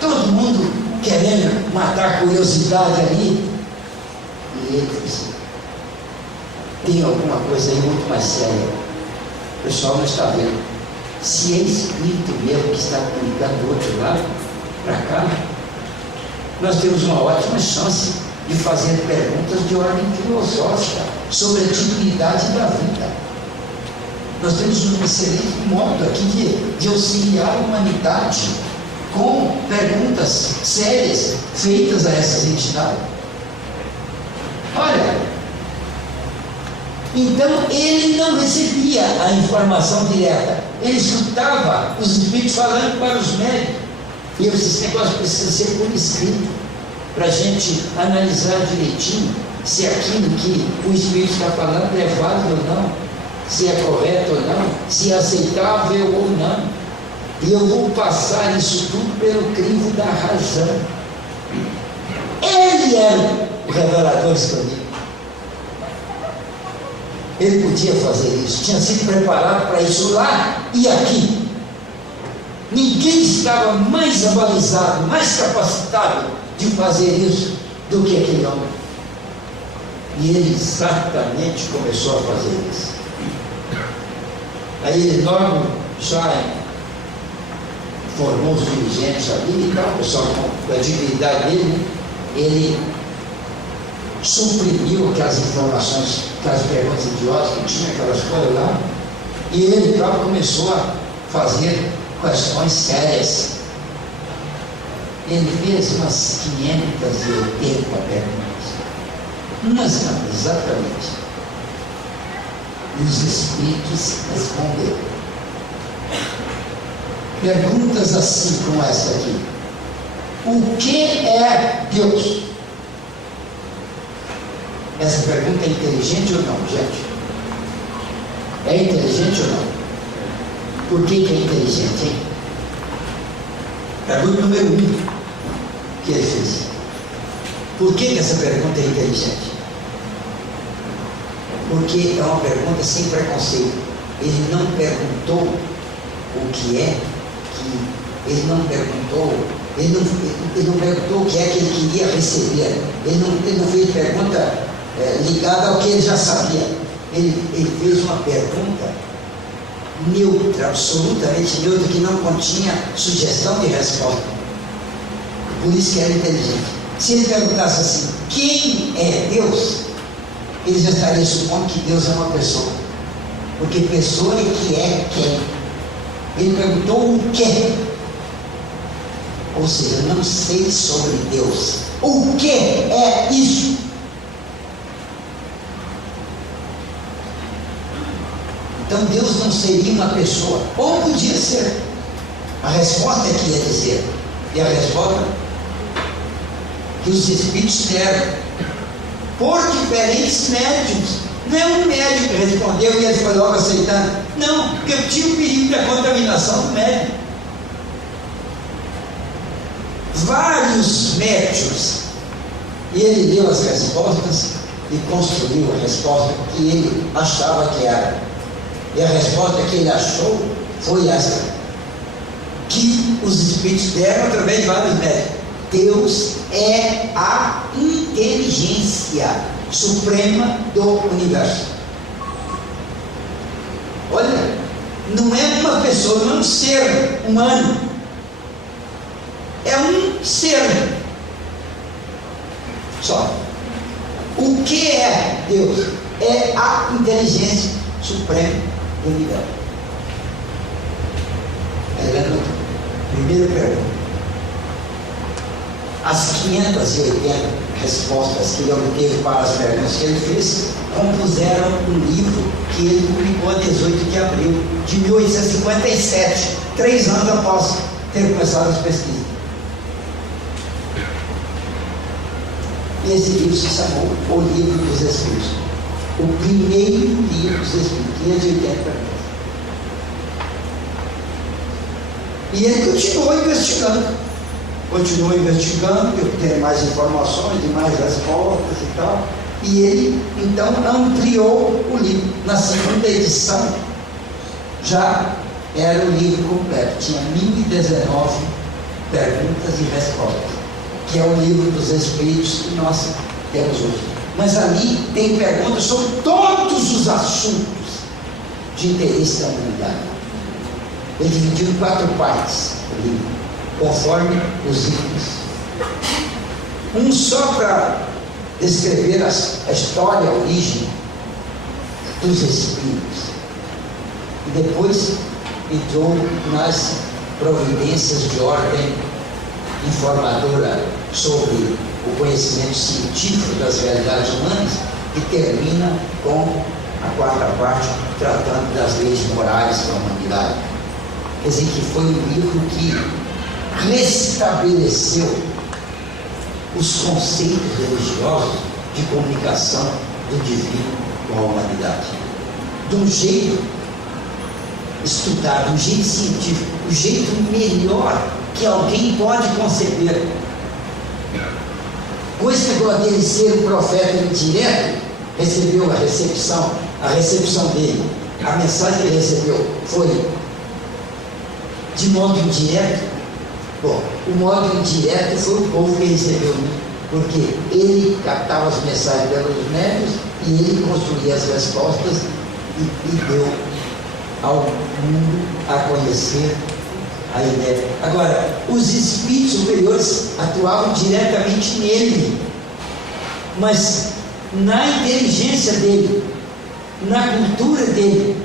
todo mundo querendo matar a curiosidade ali, e ele disse: tem alguma coisa aí muito mais séria, o pessoal não está vendo. Se é espírito mesmo que está comunicando do outro lado, para cá, nós temos uma ótima chance de fazer perguntas de ordem filosófica sobre a dignidade da vida. Nós temos um excelente modo aqui de auxiliar a humanidade com perguntas sérias feitas a essas entidades. Olha, então ele não recebia a informação direta, ele escutava os espíritos falando para os médicos. E esse negócio precisa ser por escrito, para a gente analisar direitinho se aquilo que o espírito está falando é válido ou não, se é correto ou não, se é aceitável ou não. E eu vou passar isso tudo pelo crivo da razão. Ele era o revelador escolhido. Ele podia fazer isso, tinha sido preparado para isso lá e aqui. Ninguém estava mais abalizado, mais capacitado de fazer isso do que aquele homem. E ele exatamente começou a fazer isso. Aí ele logo já formou os dirigentes ali e tal, o pessoal com a dignidade dele, né? Ele suprimiu aquelas informações, aquelas perguntas idiotas que tinha, aquelas coisas lá, e ele próprio começou a fazer questões sérias. Ele fez umas 580 perguntas, umas não, exatamente, e os espíritos responderam. Perguntas assim como essa aqui: o que é Deus? Essa pergunta é inteligente ou não, gente? É inteligente ou não? Por que é inteligente, hein? Pergunta número 1 que ele fez. Por que essa pergunta é inteligente? Porque é uma pergunta sem preconceito. Ele não perguntou o que é que... Ele não perguntou o que é que ele queria receber. Ele não fez pergunta ligada ao que ele já sabia. Ele fez uma pergunta neutra, absolutamente neutra, que não continha sugestão de resposta. Por isso que era inteligente. Se ele perguntasse assim, quem é Deus? Ele já estaria supondo que Deus é uma pessoa. Porque pessoa é que é quem. Ele perguntou o quê? Ou seja, eu não sei sobre Deus. O que é isso? Então Deus não seria uma pessoa, ou podia ser. A resposta é que ia dizer. E a resposta que os espíritos deram por diferentes médiums. Não é um médium que respondeu e ele foi logo aceitando. Não, porque tinha o perigo da contaminação do médium. Vários médiums. E ele deu as respostas e construiu a resposta que ele achava que era. E a resposta que ele achou foi essa, que os espíritos deram através de vários médicos. Deus é a inteligência suprema do universo. Olha, não é uma pessoa, não é um ser humano, é um ser só. O que é Deus? É a inteligência suprema do universo. Primeira pergunta. As 580 respostas que ele obteve para as perguntas que ele fez compuseram um livro que ele publicou a 18 de abril de 1857, 3 anos após ter começado as pesquisas. E esse livro se chamou O Livro dos Espíritos. O primeiro livro dos Espíritos, 580 perguntas. E ele continuou investigando, obtendo mais informações, mais respostas e tal. E ele, então, ampliou o livro. Na segunda edição, já era o livro completo. Tinha 1019 perguntas e respostas, que é o livro dos Espíritos que nós temos hoje. Mas ali tem perguntas sobre todos os assuntos de interesse da humanidade. Ele dividiu em 4 partes o livro, conforme os itens. Um só para descrever a história, a origem dos espíritos. E depois entrou nas providências de ordem informadora sobre o conhecimento científico das realidades humanas, e termina com a quarta parte, tratando das leis morais da humanidade. Quer dizer, que foi um livro que restabeleceu os conceitos religiosos de comunicação do divino com a humanidade. De um jeito estudado, de um jeito científico, o jeito melhor que alguém pode conceber. Com esse negócio dele ser um profeta indireto, recebeu a recepção dele, a mensagem que ele recebeu foi de modo indireto. Bom, o modo indireto foi o povo que recebeu, porque ele captava as mensagens pelos médios e ele construía as respostas e deu ao mundo a conhecer a ideia. Agora, os espíritos superiores atuavam diretamente nele, mas na inteligência dele, na cultura dele,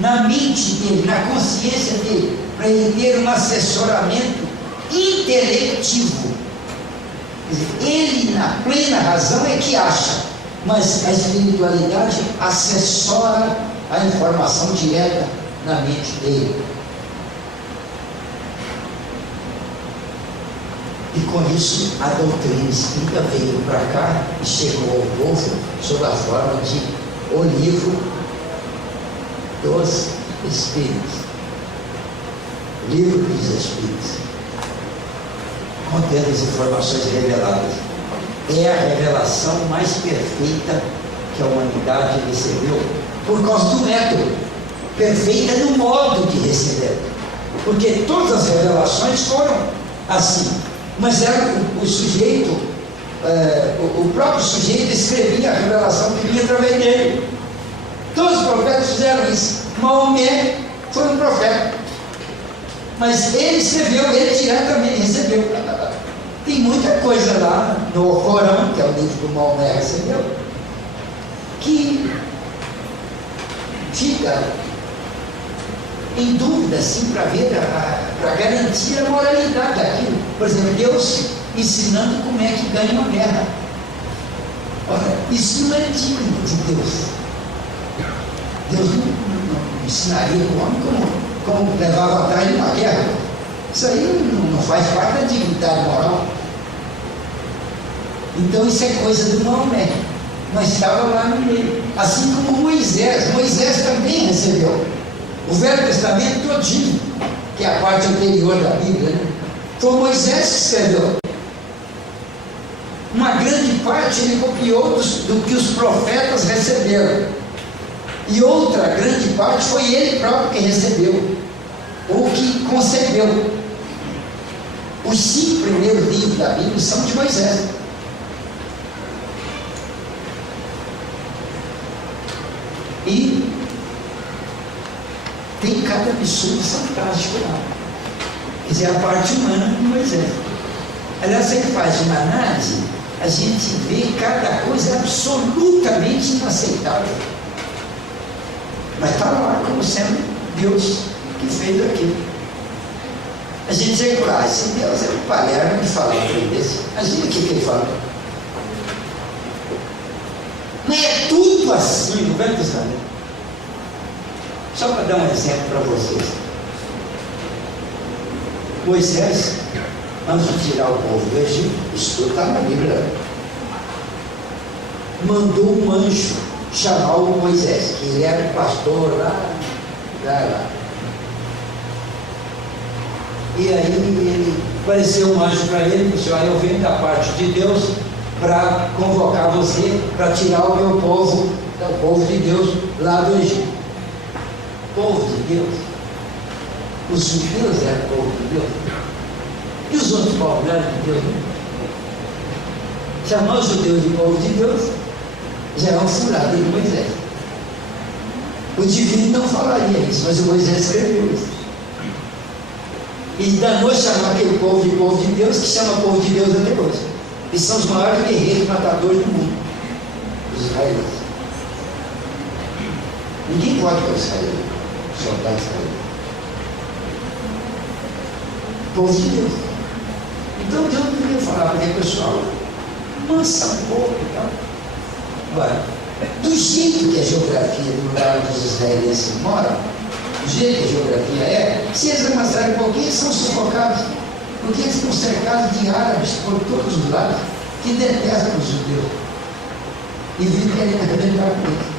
na mente dele, na consciência dele, para ele ter um assessoramento intelectivo. Quer dizer, ele, na plena razão, é que acha, mas a espiritualidade assessora a informação direta na mente dele. E com isso, a doutrina espírita veio para cá e chegou ao povo sob a forma de o livro dos Espíritos. O livro dos Espíritos, contendo as informações reveladas. É a revelação mais perfeita que a humanidade recebeu, por causa do método. Perfeita no modo de receber. Porque todas as revelações foram assim. Mas era o sujeito, o próprio sujeito escrevia a revelação que vinha através dele. Todos os profetas fizeram isso. Maomé foi um profeta, mas ele escreveu, ele diretamente recebeu. Tem muita coisa lá no Corão, que é o livro que o Maomé recebeu, que fica em dúvida, assim, para ver, para garantir a moralidade daquilo. Por exemplo, Deus ensinando como é que ganha uma guerra. Ora, isso não é digno de Deus. Deus não ensinaria o homem como levar vantagem numa guerra. Isso aí não faz parte da dignidade moral. Então isso é coisa do Maomé, mas estava lá no meio. Assim como Moisés também recebeu o Velho Testamento todinho, que é a parte anterior da Bíblia, né? Foi Moisés que escreveu. Uma grande parte ele copiou do que os profetas receberam, e outra grande parte foi ele próprio que recebeu, ou que concebeu. Os 5 primeiros livros da Bíblia são de Moisés. E tem cada absurdo fantástico lá. Quer dizer, a parte humana de Moisés. Aliás, se ele faz uma análise, a gente vê cada coisa absolutamente inaceitável. Mas está lá como sendo Deus que fez aquilo. A gente diz, esse Deus é um Palermo que fala um trem desse. Imagina o que ele fala. Mas é tudo assim no Velho Testamento. Só para dar um exemplo para vocês. Moisés, antes de tirar o povo do Egito, isso tudo está na Bíblia, mandou um anjo chamar o Moisés, que ele era um pastor lá. E aí ele apareceu um anjo para ele e disse: eu venho da parte de Deus para convocar você para tirar o meu povo, o povo de Deus, lá do Egito. Povo de Deus. Os judeus eram povo de Deus. E os outros povos eram de Deus? Chamar os judeus de povo de Deus já é um furado de Moisés. O divino não falaria isso, mas o Moisés escreveu isso. E danou chamar aquele povo de Deus, que chama povo de Deus até hoje. E são os maiores guerreiros matadores do mundo, os israelitas. Ninguém pode com Israel, soltar Israel. Povo de Deus. Então Deus poderia falar para aquele pessoal, mansa um pouco e tal. Agora, do jeito que a geografia do lugar onde os israelenses moram, do jeito que a geografia é, se eles avançarem um pouquinho, eles são sufocados, porque eles estão cercados de árabes por todos os lados, que detestam os judeus, e vivem querendo arrebentar com eles.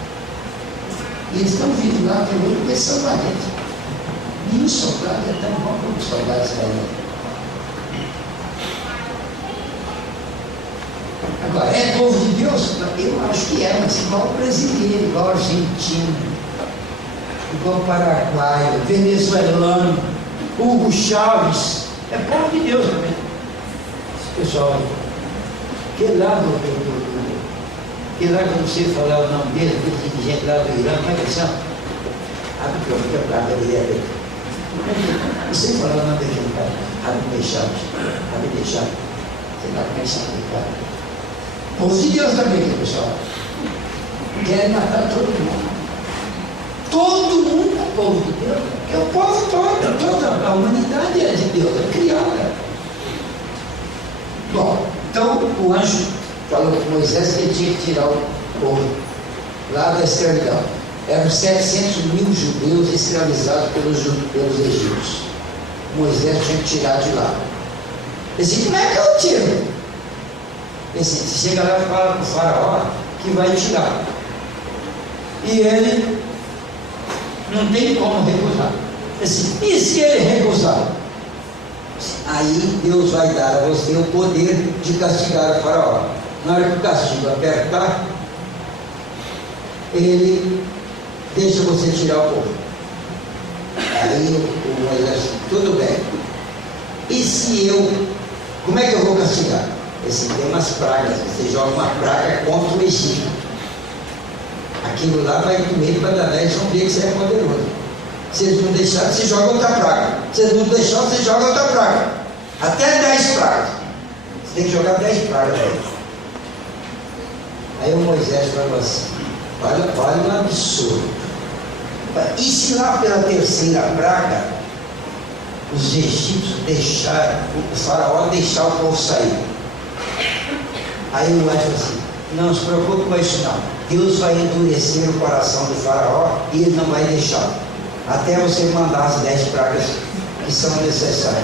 E eles estão vindo lá até hoje porque eles são valentes. Nenhum soldado é tão bom como os soldados israelenses. Agora, é povo de Deus? Eu acho que é, mas igual o brasileiro, igual o argentino, igual o paraguaio, venezuelano, Hugo Chávez, é povo de Deus também. Esse pessoal aí. Que lá que lá que eu não sei falar o nome dele, aquele dirigente lá do Irã, como é que ele chama? Abre para mim, a placa dele é dele. Não sei falar o nome dele, cara. Abre deixar. Sei lá como é que chama aquele cara. Povo de Deus também, pessoal. Querem matar todo mundo. Todo mundo é povo de Deus. Porque o povo todo, toda a humanidade é de Deus, é criada. Bom, então o anjo falou com Moisés que ele tinha que tirar o povo lá da escravidão. Eram 700 mil judeus escravizados pelos egípcios. Moisés tinha que tirar de lá. Ele disse, como é que eu tiro? Você chega lá e fala para o faraó que vai tirar. E ele não tem como recusar. E se ele recusar? Aí Deus vai dar a você o poder de castigar o faraó. Na hora que o castigo apertar, ele deixa você tirar o povo. Aí o Moisés, tudo bem. E se eu, como é que eu vou castigar? Tem umas pragas, você joga uma praga contra o Egito. Aquilo lá vai comer para dar, eles vão ver que você é poderoso. Se eles não deixarem, você joga outra praga. Se eles não deixarem, você joga outra praga. Até 10 pragas. Você tem que jogar 10 pragas aí. Aí o Moisés falou assim, olha um absurdo. E se lá pela terceira praga, os egípcios deixaram, o faraó deixar o povo sair? Aí o anjo falou assim, não se preocupe com isso não. Deus vai endurecer o coração do faraó e ele não vai deixar. Até você mandar as 10 pragas que são necessárias.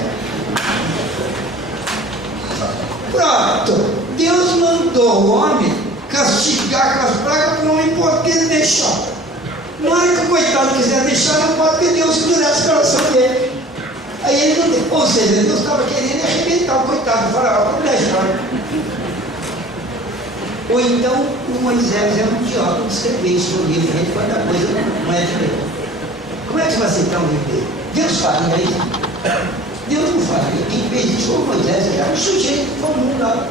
Pronto! Deus mandou o homem castigar com as pragas para o homem poder deixar. Na hora que o coitado quiser deixar, não pode, porque Deus endurece o coração dele. Aí ele não tem. Ou seja, Deus estava querendo arrebentar o coitado do faraó para deixar. Ou então o Moisés é um idiota de escrever isso no livro, gente, quando a coisa não é de Deus. Como é que você vai aceitar um livro dele? Deus faria isso? Deus não faria. Quem fez isso foi o Moisés, que era um sujeito comum lá.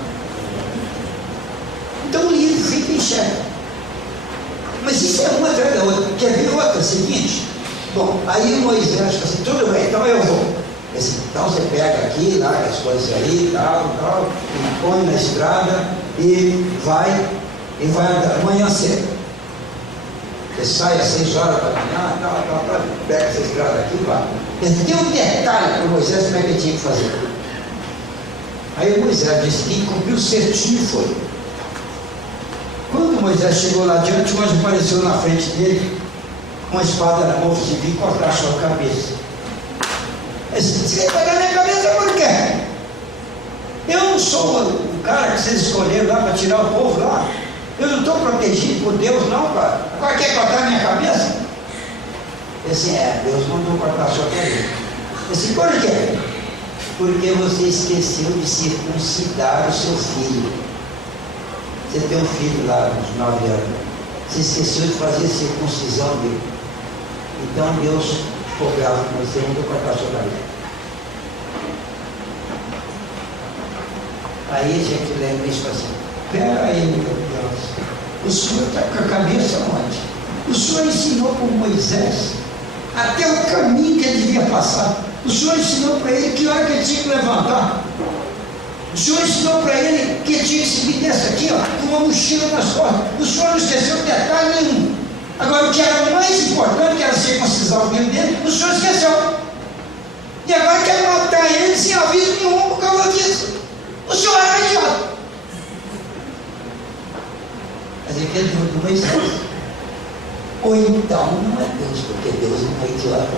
Então o livro fica em xeque. Mas isso é uma atrás da outra. Quer ver outra? Seguinte. Bom, aí o Moisés falou assim, tudo bem, então eu vou. Então você pega aqui, larga as coisas aí, tal, e põe na estrada e vai andar amanhã cedo. Você sai às 6 horas para caminhar, tal, pega essa estrada aqui e vai. Tem um detalhe para o Moisés como é que ele tinha que fazer. Aí o Moisés disse que cumpriu certinho e foi. Quando Moisés chegou lá adiante, o anjo apareceu na frente dele, com uma espada na mão, e vir cortar a sua cabeça. Ele disse, você quer pegar minha cabeça por quê? Eu não sou o cara que vocês escolheram lá para tirar o povo lá. Eu não estou protegido por Deus não, cara. Agora quer cortar minha cabeça? Ele disse, Deus mandou cortar a sua cabeça. Eu disse, por quê? Porque você esqueceu de circuncidar o seu filho. Você tem um filho lá uns 9 anos. Você esqueceu de fazer a circuncisão dele. Então Deus ficou bravo com você, mandou cortar a sua cabeça. Aí a gente lembra isso assim, peraí, meu Deus, o Senhor está com a cabeça onde? O Senhor ensinou para Moisés até o caminho que ele devia passar. O Senhor ensinou para ele que hora que ele tinha que levantar. O Senhor ensinou para ele que ele tinha que subir dessa aqui, com uma mochila nas costas. O Senhor não esqueceu detalhe nenhum. Agora o que era mais importante, que era circuncisar o filho dele, o Senhor esqueceu. E agora quer matar ele sem aviso nenhum por causa disso. Então não é Deus, porque Deus não é idiota.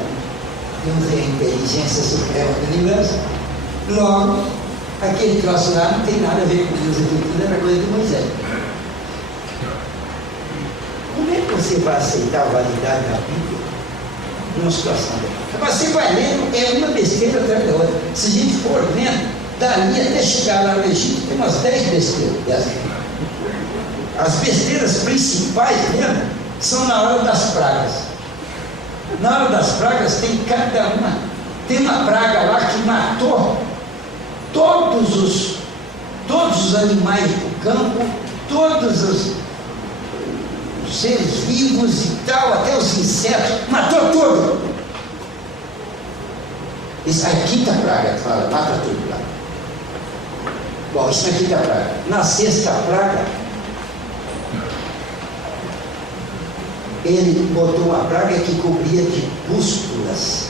Deus é a inteligência suprema da universo. Logo, aquele troço lá não tem nada a ver com Deus, aquilo tudo era coisa de Moisés. Como é que você vai aceitar a validade da Bíblia numa situação dessa? Você vai lendo, é uma besteira atrás da outra. Se a gente for vendo, dali até chegar lá no Egito, tem umas 10 besteiras dessas. As besteiras principais mesmo são na hora das pragas. Na hora das pragas tem cada uma. Tem uma praga lá que matou todos os animais do campo, todos os seres vivos e tal, até os insetos, matou tudo. Isso é a quinta praga, fala, mata tudo lá. Bom, isso é a quinta praga. Na sexta praga, ele botou uma praga que cobria de pústulas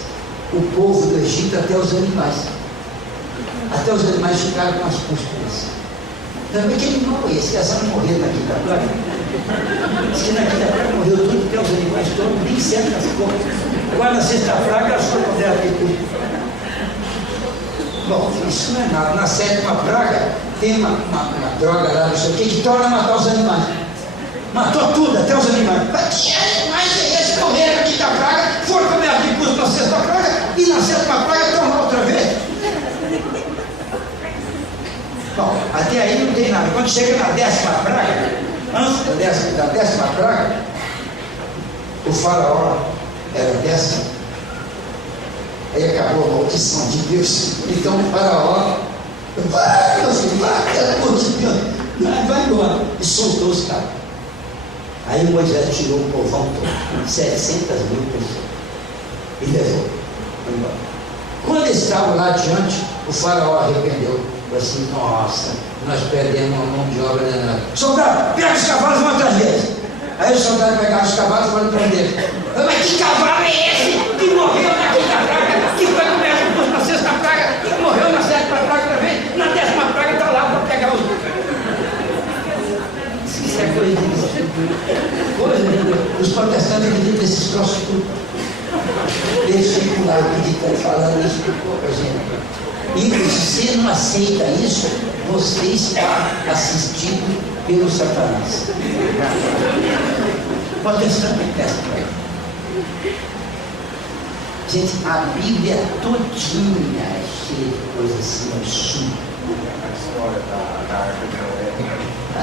o povo do Egito, até os animais. Até os animais ficaram com as pústulas. Também que animal é esse? Que essa não morreu na quinta praga? Diz que na quinta praga morreu tudo, até os animais todos, nem certo nas cores. Agora na sexta praga elas foram poder ter tudo. Bom, isso não é nada. Na sétima praga tem uma droga lá, não sei o que torna a matar os animais. Matou tudo, até os animais. Mas que animais é esse? Morreram na quinta praga, foram comer as recursos na sexta praga, e na sétima praga tornou outra vez. Bom, até aí não tem nada. Quando chega na décima praga, antes da décima praga, o faraó era décimo. Aí acabou a maldição de Deus. Então o faraó, vai, meu filho, vai, pelo amor de Deus, vai embora. E soltou os caras. Aí Moisés tirou o povão todo, 700 mil pessoas, e levou. Foi embora. Quando eles estavam lá adiante, o faraó arrependeu. Falou assim: nossa, nós perdemos uma mão de obra danada. Soldado, pega os cavalos e vão atrás deles. Aí o soldado pegava os cavalos e vão atrás deles. Mas que cavalo é esse que morreu na quinta praga, que foi comer na sexta praga, que morreu na sétima praga também, na décima praga está lá para pegar os. Isso é coisa de Deus. Coisa de Deus. Os protestantes acreditam nesses troços tudo. Eles ficam lá acreditando, falando isso por pouca gente. E se você não aceita isso, você está assistido pelo Satanás. Protestante é péssimo. Gente, a Bíblia todinha é cheia de coisas assim, absurdas. A história da Arca de Noé. A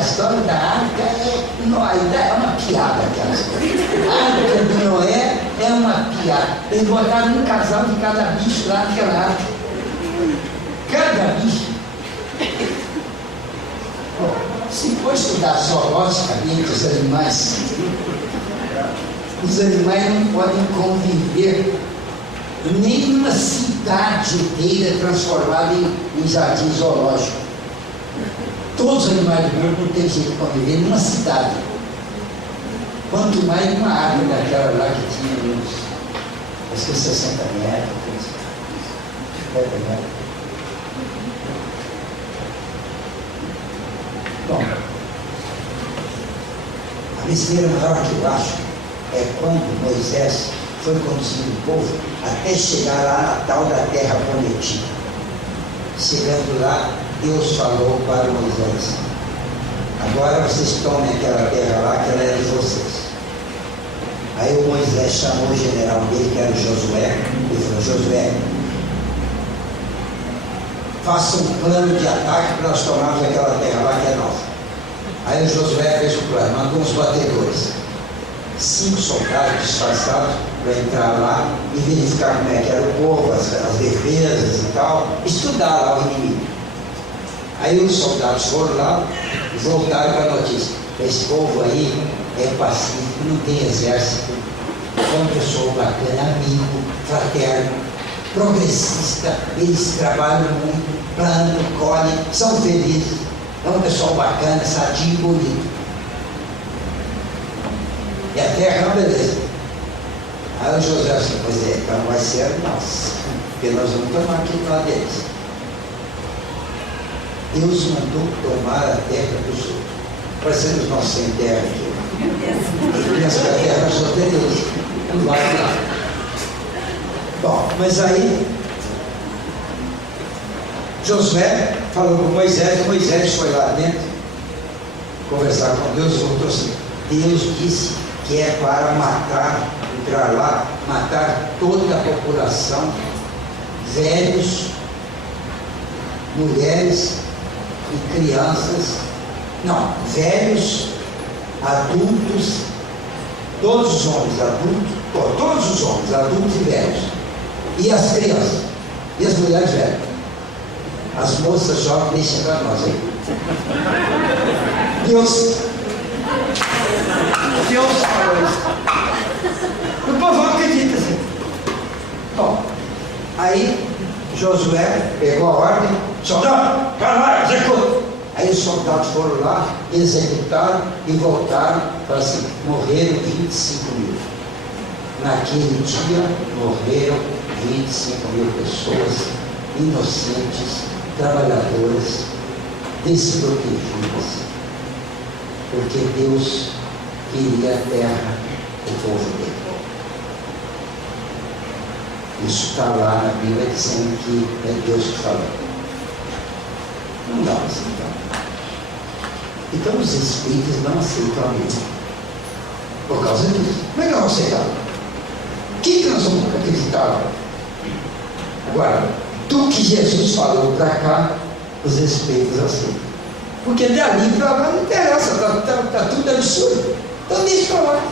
história da Arca é uma piada, aquela história. A Arca de Noé é uma piada. Eles botaram um casal de cada bicho lá naquela arca. Cada bicho. Bom, se for estudar zoologicamente os animais não podem conviver nem numa cidade inteira transformada em jardim zoológico. Todos os animais do mundo não tem jeito de conviver numa cidade. Quanto mais numa árvore daquela lá que tinha uns, acho que 60 metros, 50 metros. Bom, a besteira maior que eu acho é quando Moisés foi conduzindo o povo até chegar lá na tal da terra prometida. Chegando lá, Deus falou para Moisés: agora vocês tomem aquela terra lá, que ela é de vocês. Aí o Moisés chamou o general dele, que era o Josué, e falou: Josué, faça um plano de ataque para nós tomarmos aquela terra lá que é nossa. Aí o Josué fez o plano, mandou uns batedores, 5 soldados disfarçados para entrar lá e verificar como é que era o povo, as defesas e tal, estudar lá o inimigo. Aí os soldados foram lá e voltaram com a notícia: esse povo aí é pacífico, não tem exército, é um pessoal bacana, amigo, fraterno, progressista, eles trabalham muito, plantam, colhem, são felizes, é um pessoal bacana, sadio e bonito. E a terra é uma beleza. Aí o José disse: pois é, então vai ser nossa, porque nós vamos tomar aquilo lá deles. Deus mandou tomar a terra dos outros. Parecendo os nossos sem terra aqui. Ele pensa que a terra é só tem Deus. Não vai lá. Bom, mas aí Josué falou com Moisés, e Moisés foi lá dentro conversar com Deus e voltou assim: Deus disse que é para matar, entrar lá, matar toda a população, velhos, mulheres e crianças, não, velhos, adultos, todos os homens adultos, todos os homens adultos e velhos, e as crianças, e as mulheres velhas. As moças jovens deixam para nós aí. Deus falou isso. O povo acredita assim. Bom, aí Josué pegou a ordem: soldado, para lá, executa. Aí os soldados foram lá, executaram e voltaram para assim: morreram 25 mil. Naquele dia morreram 25 mil pessoas inocentes, trabalhadoras, desprotegidas, porque Deus queria a terra, o povo dele. Isso está lá na Bíblia dizendo que é Deus que falou. Não dá para aceitar. Então os espíritos não aceitam a Bíblia por causa disso. Como é que não aceitar? O que nós vamos acreditar? Agora, do que Jesus falou para cá, os espíritos aceitam. Porque dali para lá não interessa, está tudo absurdo. Então deixa para lá.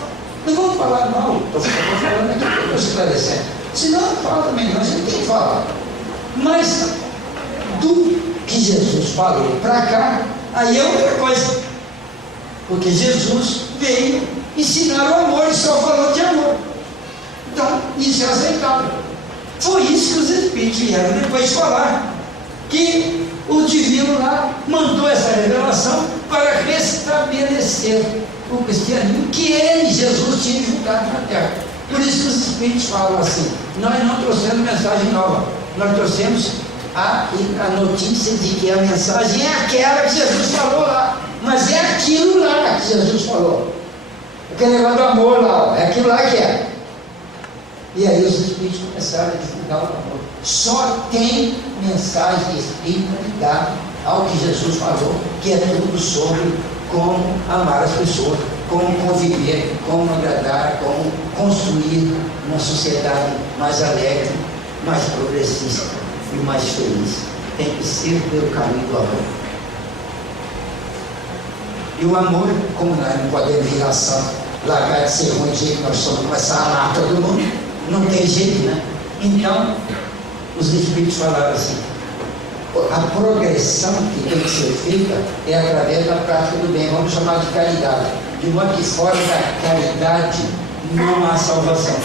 Não vamos falar mal, estou falando aqui, estou esclarecendo. Senão não fala também, não, a gente tem que falar. Mas do que Jesus falou para cá, aí é outra coisa. Porque Jesus veio ensinar o amor e só falou de amor. Então, isso é aceitável. Foi isso que os espíritos vieram depois falar, que o divino lá mandou essa revelação para restabelecer o cristianismo que ele, Jesus, tinha divulgado na terra. Por isso que os espíritos falam assim: nós não trouxemos mensagem nova, nós trouxemos a notícia de que a mensagem é aquela que Jesus falou lá, mas é aquilo lá que Jesus falou, aquele negócio do amor lá, é aquilo lá que é. E aí os espíritos começaram a divulgar o amor. Só tem mensagem espírita ligada ao que Jesus falou, que é tudo sobre como amar as pessoas, como conviver, como agradar, como construir uma sociedade mais alegre, mais progressista e mais feliz. Tem que ser pelo caminho do amor. E o amor, como nós não podemos virar santo, largar de ser ruim, de jeito que nós somos, começar a amar todo mundo, não tem jeito, né? Então, os espíritos falaram assim: a progressão que tem que ser feita é através da prática do bem, vamos chamar de caridade. De modo que fora da caridade não há salvação.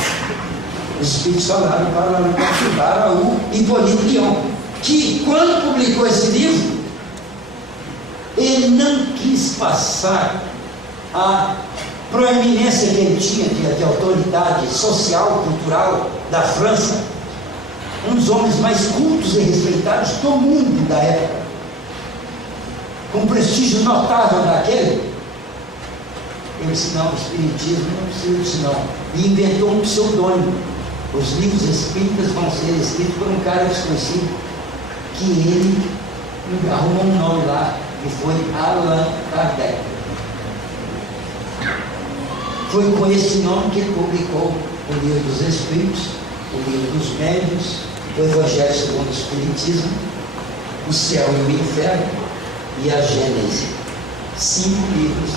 Os espíritos falaram para o Hipólito Guion, que quando publicou esse livro, ele não quis passar a proeminência que ele tinha de autoridade social, cultural da França, um dos homens mais cultos e respeitados do mundo da época, com um prestígio notável daquele. Ele disse: não, o espiritismo não precisa disso não. E inventou um pseudônimo. Os livros espíritas vão ser escritos por um cara desconhecido, que ele arrumou um nome lá, que foi Allan Kardec. Foi com esse nome que ele publicou o Livro dos Espíritos, o Livro dos Médiuns, o Evangelho segundo o Espiritismo, o Céu e o Inferno e a Gênese. 5 livros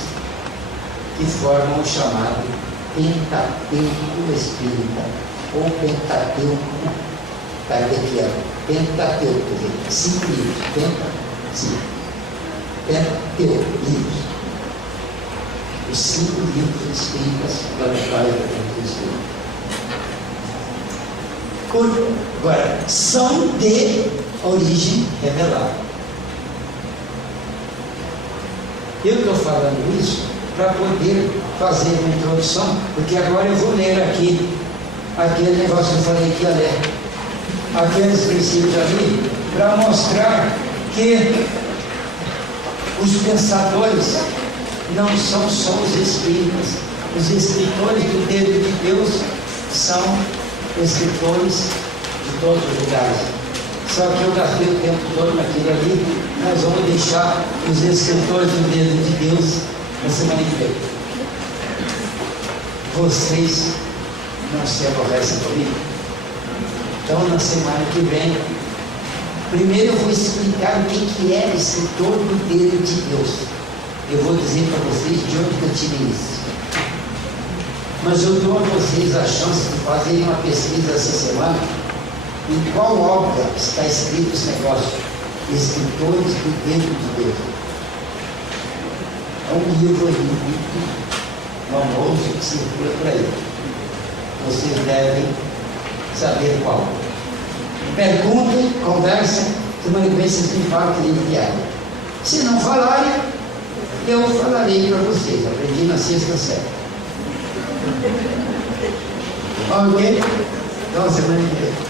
que formam o chamado Pentateuco Espírita, ou Pentateuco Kardeciano. Pentateuco, 5 livros. Pentateuco, livros. Os 5 livros espíritas planetários do Espírito. Agora, são de origem revelada. Eu estou falando isso para poder fazer uma introdução, porque agora eu vou ler aqui aquele negócio que eu falei que ia ler, aqueles princípios ali, para mostrar que os pensadores não são só os espíritas. Os escritores do dedo de Deus são escritores de todos os lugares. Só que eu gastei o tempo todo naquilo ali. Nós vamos deixar os escritores do dedo de Deus na semana que vem. Vocês não se aborrecem comigo? Então, na semana que vem, primeiro eu vou explicar o que é escritor do dedo de Deus. Eu vou dizer para vocês de onde eu tirei isso. Mas eu dou a vocês a chance de fazerem uma pesquisa essa semana em qual obra está escrito esse negócio, escritores do dedo de Deus. É um livro aí, muito famoso que circula por aí. Vocês devem saber qual. Perguntem, conversem, semana que vem vocês me falam que livro que é. Se não falarem, eu falarei para vocês. Aprendi na sexta série. Ok? Então, semana que vem.